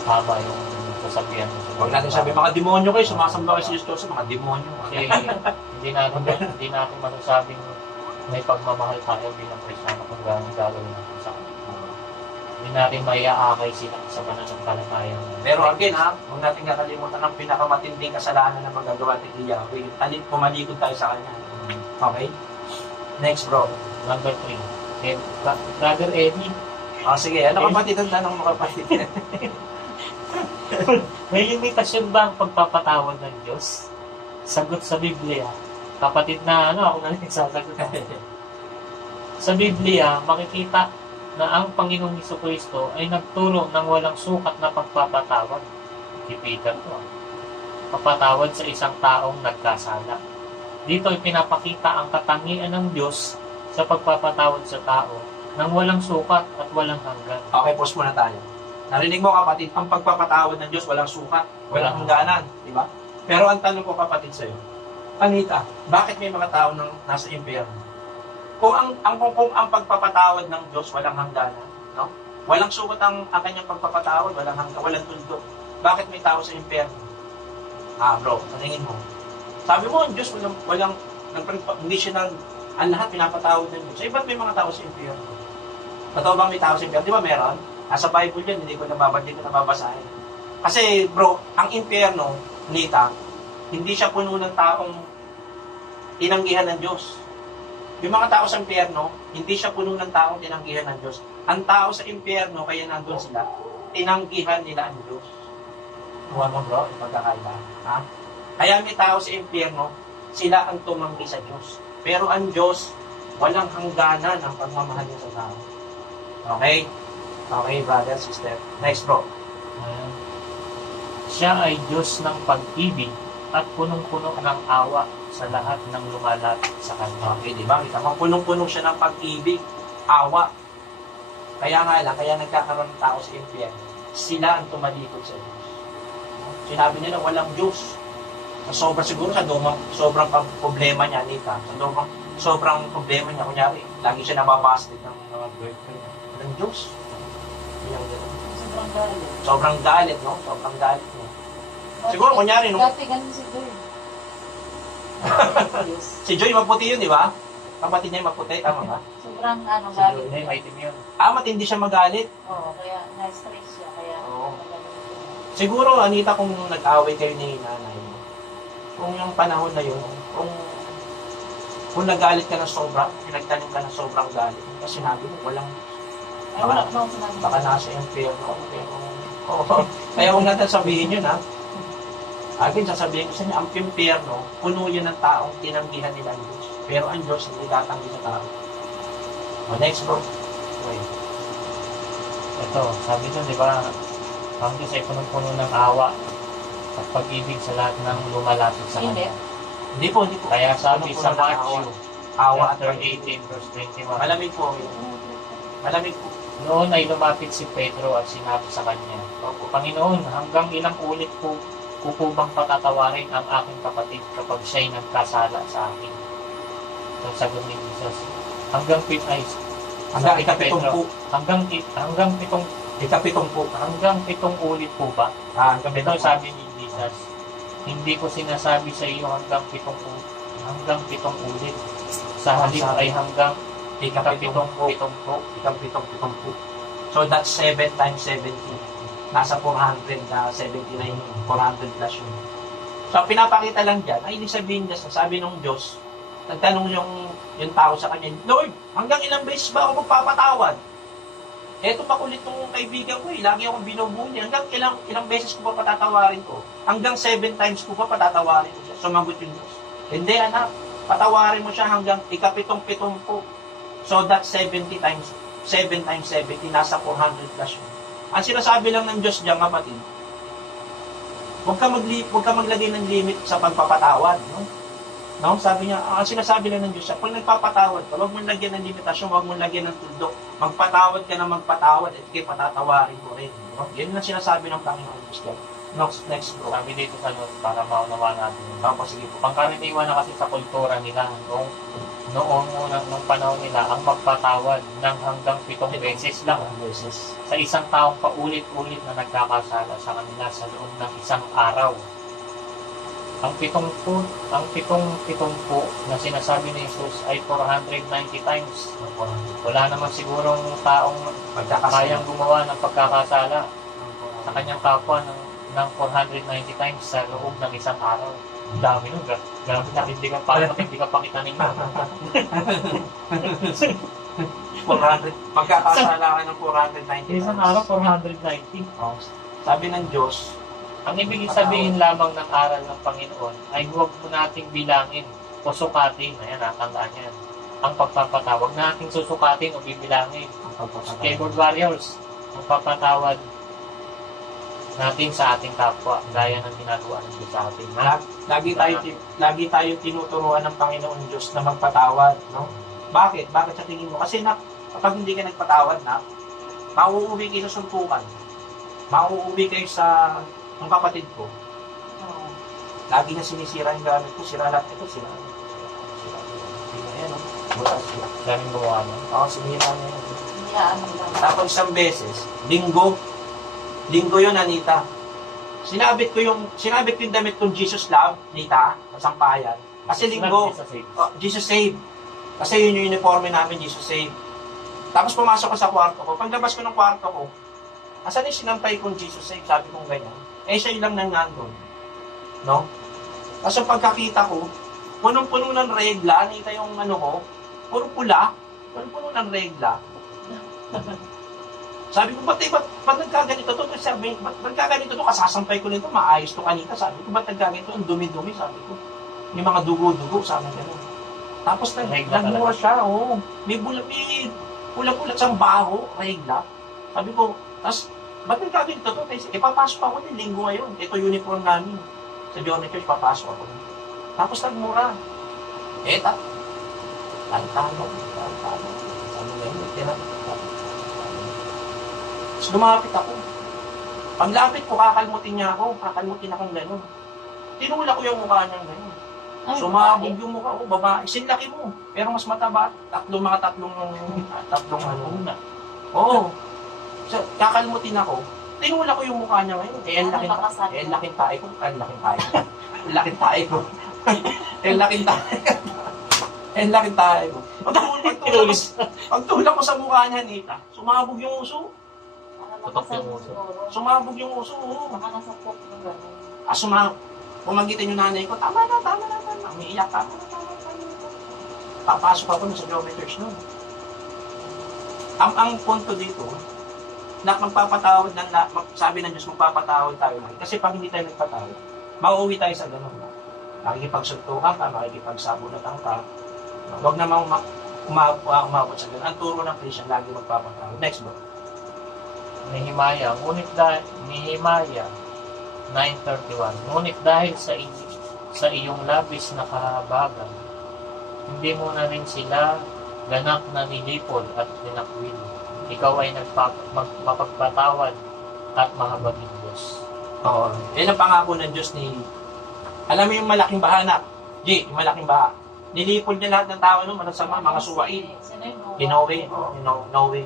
tama yung sasabihan mo. Huwag natin sabi, mga demonyo kayo, sumasamba kayo sa Diyos Diyos, mga demonyo. Kasi hindi natin masasabing may pagmamahal tayo bilang Kristiyano kung gano'ng gagawin natin sa kanila. Hindi natin maiaakay sila sa pananampalataya. Pero again ha, huwag natin kakalimutan ang pinakamatinding kasalanan na magagawa ni Yahweh. Pumalikod tayo sa Kanya. Okay? Next bro. Number 3. Brother Eddie, Sige, ano kapatid ang tanong mo kapatid? may limitasyon ba ang pagpapatawad ng Diyos? Sagot sa Biblia. Kapatid na ako na lang sasagot. Sa Biblia, makikita na ang Panginoong Jesucristo ay nagturo ng walang sukat na pagpapatawad. Si Peter to. Papatawad sa isang taong nagkasala. Dito ay pinapakita ang katangian ng Diyos sa pagpapatawad sa tao nang walang sukat at walang hanggan. Okay, pause muna tayo. Narinig mo kapatid, ang pagpapatawad ng Diyos walang sukat, walang hangganan, di ba? Pero ang tanong ko kapatid sa'yo, Anita, bakit may mga tao nang nasa impyerno? Kung ang pagpapatawad ng Diyos walang hangganan, no? Walang sukat ang kanyang pagpapatawad, walang hangganan, walang tuldok. Bakit may tao sa impyerno? Bro, paningin mo. Sabi mo, ang Diyos hindi siya ang lahat pinapatawad ng Diyos. Ba't may mga tao sa impyerno? Totoo bang may tao sa impyerno? Di ba meron? Sa Bible yun, hindi ko nababasahin. Kasi bro, ang impyerno, Nita, hindi siya puno ng taong tinanggihan ng Diyos. Yung mga tao sa impyerno, hindi siya puno ng taong tinanggihan ng Diyos. Ang tao sa impyerno, kaya nandun sila, tinanggihan nila ang Diyos. Huwag mo bro, yung pagkakaiba. Ha? Kaya may tao sa impyerno, sila ang tumanggi sa Diyos. Pero ang Diyos, walang hangganan ang pagmamahal niya sa tao. Okay? Okay, brother, sister. Next bro. Ayan. Siya ay Diyos ng pag-ibig at punong-puno ng awa sa lahat ng lumalapit sa Kanya. Okay, di ba? Kita mo, punong-punong siya ng pag-ibig, awa. Kaya nga lang, kaya nagkakaroon ng tao sa impyerno. Sila ang tumalikod sa Diyos. Sinabi nila, walang Diyos. Siguro sa sobrang problema niya, Nita. Sobrang problema niya, kunyari, lagi siya nababasted ng mga boyfriend. Walang Diyos. Yung gano'n. Sobrang galit. Sobrang galit, no? Sobrang galit mo. Siguro, kunyari, no? Dati ganun si Joy. Si Joy, maputi yun, di ba? Kapatid niya maputi, tama ba? Sobrang Si galit. Joy, may itim yun. Matindi siya magalit. Oo, kaya na-stress siya. Kaya Oo. nagalit siya. Siguro, Anita, kung nag-away kayo ni nanay mo, kung yung panahon na yun, kung nagalit ka ng sobra, pinagtanim ka ng sobrang galit, kasi sinabi mo, walang, Ay, wala naman sinabi. baka nasa impyerno ako, pero, kaya huwag natin sabihin yun, ha? Again, sasabihin ko sa inyo, ang impyerno, puno yun ng taong tinanggihan nila ang Diyos. Pero ang Diyos, hindi tatanggi sa tao. Next bro. Okay. Ito, sabi doon, di ba, ang Diyos ay punong-puno ng awa at pag-ibig sa lahat ng lumalapit sa Hindi. Kanya. Hindi po. Kaya sabi Punong-puno sa ng awa. Matthew Awa at Chapter pag-ibig. 18, verse 21. Malamig po yun. Malamig po. Noon ay lumapit si Pedro at sinabi sa kanya, Opo. Panginoon, hanggang ilang ulit ko po bang patatawarin ang aking kapatid kapag siya'y nagkasala sa akin? So, sagot ni Jesus, hanggang Hanggang ikapitong po. hanggang pitong Ikapitong po. hanggang pitong ulit po ba? Hanggang Ito pitong po. sabi ni Jesus, hindi ko sinasabi sa iyo hanggang pitong ulit. Sa halip ay hanggang Ikapitong po. pitong po. Ikapitong po. So that's 7 times 70. Nasa 400 na 79, 400 plus yun. So pinapakita lang dyan, ay ibig sabihin niya, sabi ng Diyos, nagtanong yung tao sa kanya, Lord, hanggang ilang beses ba ako magpapatawad? Eto makulit tong kaibigan ko lagi akong binubuli. Hanggang ilang beses ko ba patatawarin ko? Hanggang 7 times ko ba patatawarin ko siya? Sumagot yung Diyos. Hindi anak, patawarin mo siya hanggang ikapitong-pitong po. So that's 70 times, 7 times 70, nasa 400 plus yun. Ang sinasabi lang ng Diyos diyan, kapatid, huwag ka maglagay ng limit sa pagpapatawad, no? No? Sabi niya, ang sinasabi lang ng Diyos, pag nagpapatawad ka, huwag mong lagyan ng limitasyon, huwag mong lagyan ng tuldok. Magpatawad ka na magpatawad at kayo patatawarin mo rin. No? Yan ang sinasabi ng Panginoon Diyos. Next bro. Sabi dito sa notes para maunawa natin. Tapos sige po. Pangkaraniwan na kasi sa kultura nila noong nung panahon nila ang magpatawad ng hanggang 7 beses lang Beses. sa isang taong paulit-ulit na nagkakasala sa kanila sa loob ng isang araw. Ang pitong na sinasabi ni Jesus ay 490 times. Wala naman sigurong taong kayang gumawa ng pagkakasala sa kanyang kapwa ng 490 times sa loob ng isang araw. Ang dami nun. Grabe na, hindi ka pakita ninyo. 400. Magkakasala ka ng 490. Isang araw, 490. Oh, sabi ng Diyos, Ang ibig sabihin lamang ng aral ng Panginoon ay huwag mo nating bilangin o sukatin. Ayan, natandaan yan. Ang pagpapatawag nating susukatin o bibilangin. Keyboard warriors, ang papatawad natin sa ating kapwa gaya ng ginagawa ng Diyos sa atin. Ha? lagi tayo tinuturuan ng Panginoon Diyos na magpatawad, no? Bakit? Bakit sa tingin mo? Kasi kapag hindi ka nagpatawad mauuwi kayo sa suntukan. Mauuwi kayo sa ang kapatid ko. Lagi na sinisira yung gamit ko, sira lahat ito, sira. Ayan, no? Butas sila. Daming gumawa nun. Oo, sinira niya yun. Hinayaan mo lang. Tapos isang beses, linggo yun, Anita. Sinabit ko yung damit kong Jesus Love, Anita, sa sampayan. Kasi linggo, Jesus Save. Kasi yun yung uniforme namin, Jesus Save. Tapos pumasok ko sa kwarto ko. Paglabas ko ng kwarto ko, asan yung sinampay kong Jesus Save? Sabi kong ganyan. Siya lang nang nandun. No? Kasi pagkakita ko, punong-puno ng regla, Anita yung ko, puro pula, punong-puno ng regla. Sabi ko, ba't nagkaganito to? Sabi, ba't nagkaganito to? Kasasampay ko nito, maayos to kanita. Sabi ko, ba't nagkaganito? Ang dumi-dumi, sabi ko. May mga dugo-dugo, sabi ko. Tapos nagmura siya, oo. May pula-pula siyang baho, regla. Sabi ko, tapos, ba't nagkaganito to? Ipapasok ako ng linggo ngayon. Ito uniform namin. Sa Johnny Church, papasok ako. Tapos nagmura. Tantano. Sabi ko, tapos lumapit ako. Paglapit ko, kakalmutin akong gano'n. Tinula ko yung mukha niya gano'n. Sumabog yung mukha ko, babae. Sinlaki mo, pero mas mataba. Tatlong Una. Oo. So, kakalmutin ako. Tinula ko yung mukha niya ngayon. Ang laking tae ko. Ang laking tae ko. Pagtulak ko sa mukha niya, Nita, sumabog yung uso. Sumabog yung uso. Baka nasa pok ng gano'n. Pumagitan yung nanay ko, tama na. Umiiyak ka. Papasok ako sa Johnny Church noon. Ang punto dito, na magpapatawad sabi ng Diyos, magpapatawad tayo. Kasi pag hindi tayo nagpatawad, mauuwi tayo sa ganun. Makikipagsuntukan ka, makikipagsabunatan ka. Huwag namang umabot sa ganun. Ang turo ng Christian, lagi magpapatawad. Next book. Nehemiah 9:31. Ngunit dahil sa iyong labis na kahabagan hindi mo na rin sila ganap na nilipod at linakwil. Ikaw ay mapagpatawad at mahabagin Diyos. Oo. Yan ang pangako ng Diyos ni... Alam mo yung malaking baha na? G, yung malaking baha. Nilipol niya lahat ng tao nun, manasama, mga suwail. Sino yun? Kinowe, Noe.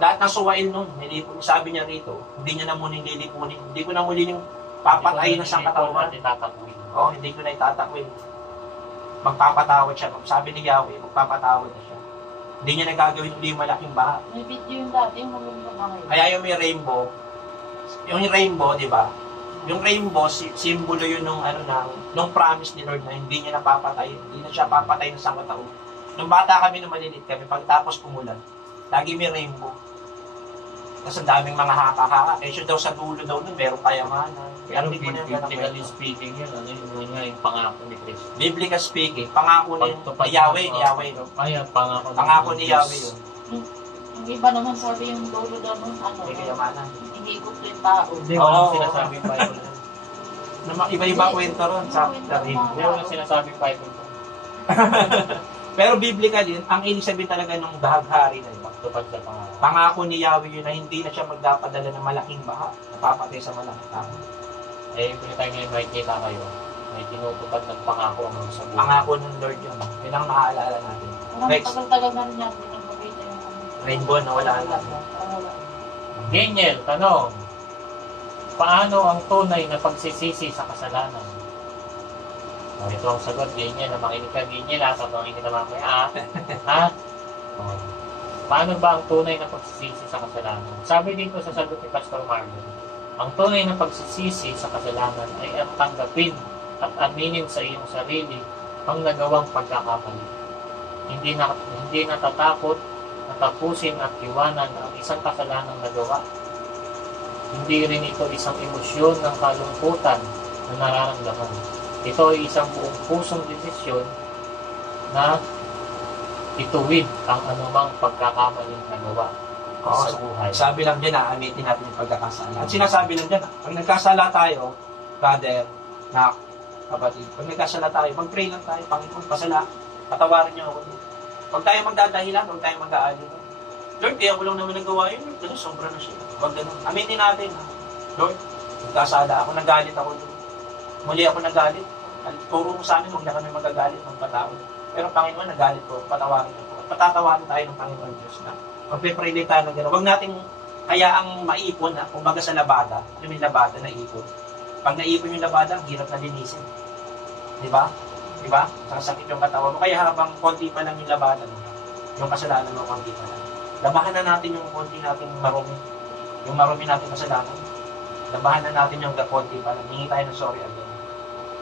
Lahat ng suwail nun, nilipol. Sabi niya rito, hindi niya na muna nililipunin. Hindi ko na muli yung papatayin ng sangkatauhan. Hindi ko na itatakwil. Oo, hindi ko na itatakwil. Magpapatawad siya. Sabi ni Yahweh, magpapatawad na siya. Hindi niya nagagawin uli yung malaking baha. May video yung dati, yung maganda ba ngayon? Kaya yung may rainbow, di ba? Yung rainbow, simbolo yun nung promise ni Lord na hindi niya napapatay. Hindi na siya papatay ng sangkatauhan. Nung bata kami, nung malilit kami, pagtapos kumulan, lagi may rainbow. Kasi daming mga haka-haka. Eh, siya daw sa dulo daw nun, meron kayamanan. Kaya Pero hindi ko na yung biblically speaking yun, yun nga yung pangako ni Kristo. Biblical speaking, pangako ni Pagtupad Yahweh, ng- ni Yahweh. No? Ay, ang pangako. Pangako ni Yahweh yun. Yung iba naman sabi yung dulo daw nun, May kayamanan. hindi ko yung tao. Hindi, walang Oo. sinasabing Bible. Iba-iba kwento ron sa rin. Hindi, walang sinasabing Bible. Pero biblically, ang ibig sabihin talaga ng dahaghari na yun. Tupad sa pangako. Pangako ni Yahweh yun na hindi na siya magdapadala ng malaking baha. Napapatay sa malaking tao. Eh, kung tayo ngayon makikita kayo, may tinutupad ng pangako ang sa buhay. Pangako ng Lord yun. Yun ang naaalala natin. Parang Next. tagal-tagal na rin yan, hindi nang makita yung Rainbow na wala na. Wala. Daniel, tanong. Paano ang tunay na pagsisisi sa kasalanan? Oh, ito ang sagot, Daniel. Na makinig ka, Daniel. Tatanungin kita mamaya. Ha? Oh. Paano ba ang tunay na pagsisisi sa kasalanan? Sabi dito sa sagot ni Pastor Marlon, ang tunay na pagsisisi sa kasalanan ay ang tanggapin at aminin sa iyong sarili ang nagawang pagkakamali. Hindi natatakot na tapusin at iwanan ang isang kasalanang nagawa. Hindi rin ito isang emosyon ng kalungkutan na nararamdaman. Ito ay isang buong pusong desisyon na ituwid ang anumang pagkakamaling nagawa sa buhay. Sabi lang dyan na amitin natin yung pagkakasala. At sinasabi lang dyan pag nagkasala tayo, brother, na kapatid, pag nagkasala tayo, mag-pray lang tayo, Panginoon, pasala, patawarin niyo ako. Huwag tayo magdadahilan, huwag tayo mag-aalala. Lord, kaya ko lang naman nagawa yun, Lord, sobra na siya. Huwag ganun. Amitin natin, Lord, nagkasala ako, nagalit ako. Muli ako nagalit. Turo mo sa amin, huwag na kami magagalit, magpatawad. Pero Panginoon, nagalit ko, patawarin ko. Patatawarin tayo ng Panginoon Diyos na magpe-pray din tayo ng gano'n. Huwag natin hayaang maipon, kumbaga sa labada, yung labada na ipon. Pag naipon yung labada, ang hirap na linisin. Di ba? Di ba? Sakit yung katawan mo. Kaya habang konti pa lang yung labada mo, yung kasalanan mo, konti pa lang. Labahan na natin yung konti nating marumi. Yung marumi natin kasalanan. Labahan na natin yung konti pa lang. Hingi tayo ng sorry again.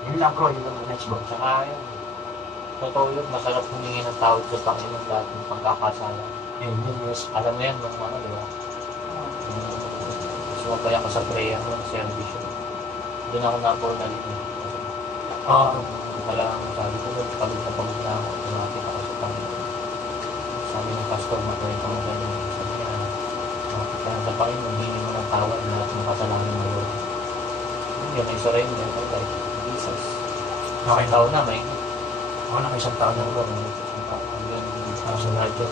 Yun lang bro, yun lang. Next bro. Tsaka yun, totoo yun, masarap humingi ng tawad sa Panginoon lahat ng pagkakasala. Yes. Alam mo yan, di ba? Sumabay ako sa prayer mo, sa service. Doon ako na-born na dito. Oo. Wala akong sabi ko, pagod na ako, lumapit ako sa Panginoon. Sabi ng pastor, magawin ka mo ganyan. Sabi niya, lumapit ka na sa Panginoon, humingi mo ng tawad lahat ng kasalanan mo yun. Yun, ay surrender ko kay Jesus. Okay. Isang taon na, may Ako na isang taon na bro. sa radyo.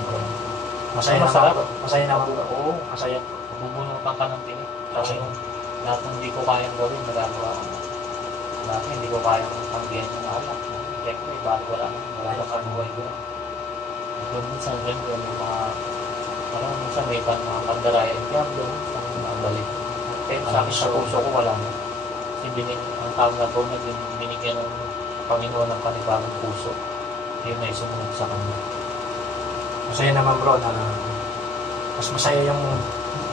Masaya na Masarap. bro. Masaya na bro. Oo, Masaya. bubunutan ka ng tinik. Sabi mo, lahat ng hindi ko kayang gawin, nagagawa ko. Dati hindi ko kayang tanggihan ng alak. Siyempre, bakit wala ka sa buhay ko. Ito minsan rin, yung mga, parang minsan may mga pandaraya, diablo, sa mga balik. Pero sa akin, sa puso ko, wala na. Kasi ang tawag na po, binigyan ng Panginoon ng panibagong puso. Yun ay sumunod sa kanya. Masaya naman bro na mas masaya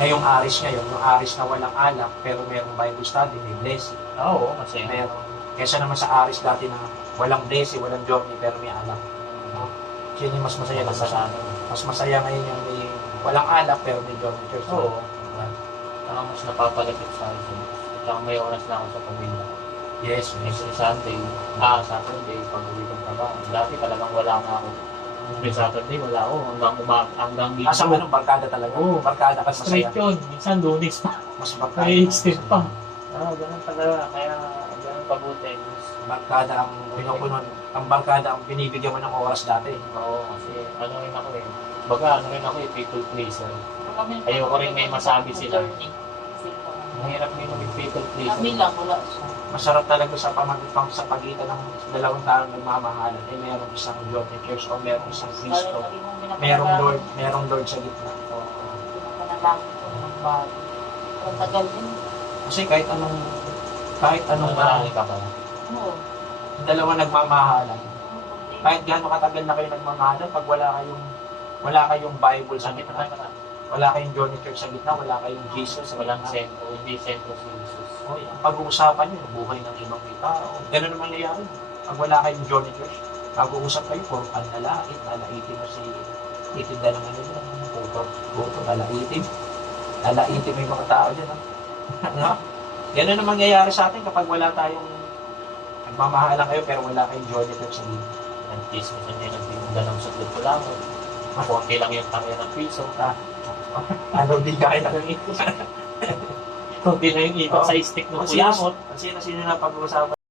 yung aris ngayon. Yung aris na walang alak pero merong Bible study, may blessing. Oo, kasi Meron. Kesa naman sa aris dati na walang blessing, walang journey pero may alak. Yun yung mas masaya na sa mas masaya ngayon yung may walang alak pero may journey church. oo. Saka mas napapalapit sa akin. Saka may oras na ako sa pamilya. Yes, yes. Next Saturday, pag uwi ng trabaho. Dati talagang wala na ako. May Saturday, wala ako. Hanggang dito. Asa ano, barkada talaga. Oo. Barkada ka masaya. Straight yun. Minsan, Lunes pa. Mas barkada. May extend pa. Ganun talaga. Kaya, ganun pabuti. Barkada ang pinupunon. ang barkada ang binibigyan mo ng oras dati. Oo, kasi ano rin ako eh. Baga, ano rin ako eh, people pleaser. Ayoko rin may masabi sila. Mahirap may maging people pleaser. Kami lang, wala siya. Masarap talaga sa sa pagitan ng dalawang taong nagmamahalan. Eh, merong isang John ni Church o merong isang Kristo. Merong Lord sa gitna. Pinapanalangin ko ng bago. Ang tagal din. Kasi kahit anong Marami ka pa. Oo. yung dalawa nagmamahalan. Kahit gaano katagal na kayo nagmamahalan, pag wala kayong Bible sa gitna, wala kayong John ni Church sa gitna, wala kayong Jesus sa Walang gitna. sentro, hindi sentro si Jesus. Oy, ang pag-uusapan nyo, buhay ng ibang tao. Ganun naman nangyayari. Pag wala kayong John ni Church, pag-uusap kayo, puro panlalait, lalaitin na si itinda ng ano dyan, puto, lalaitin. Lalaitin mo yung mga tao dyan, ha? No? Ganun ang mangyayari sa atin kapag wala tayong nagmamahalan kayo pero wala kayong John ni Church sa gitna. Nag-kiss mo sa niya ng tinunda ng sudlot ko lang. Konti lang yung tangya ng piso. Ano, di kaya lang yung Konti na yung ikot sa stick ng kulamot. Sino na pag-uusapan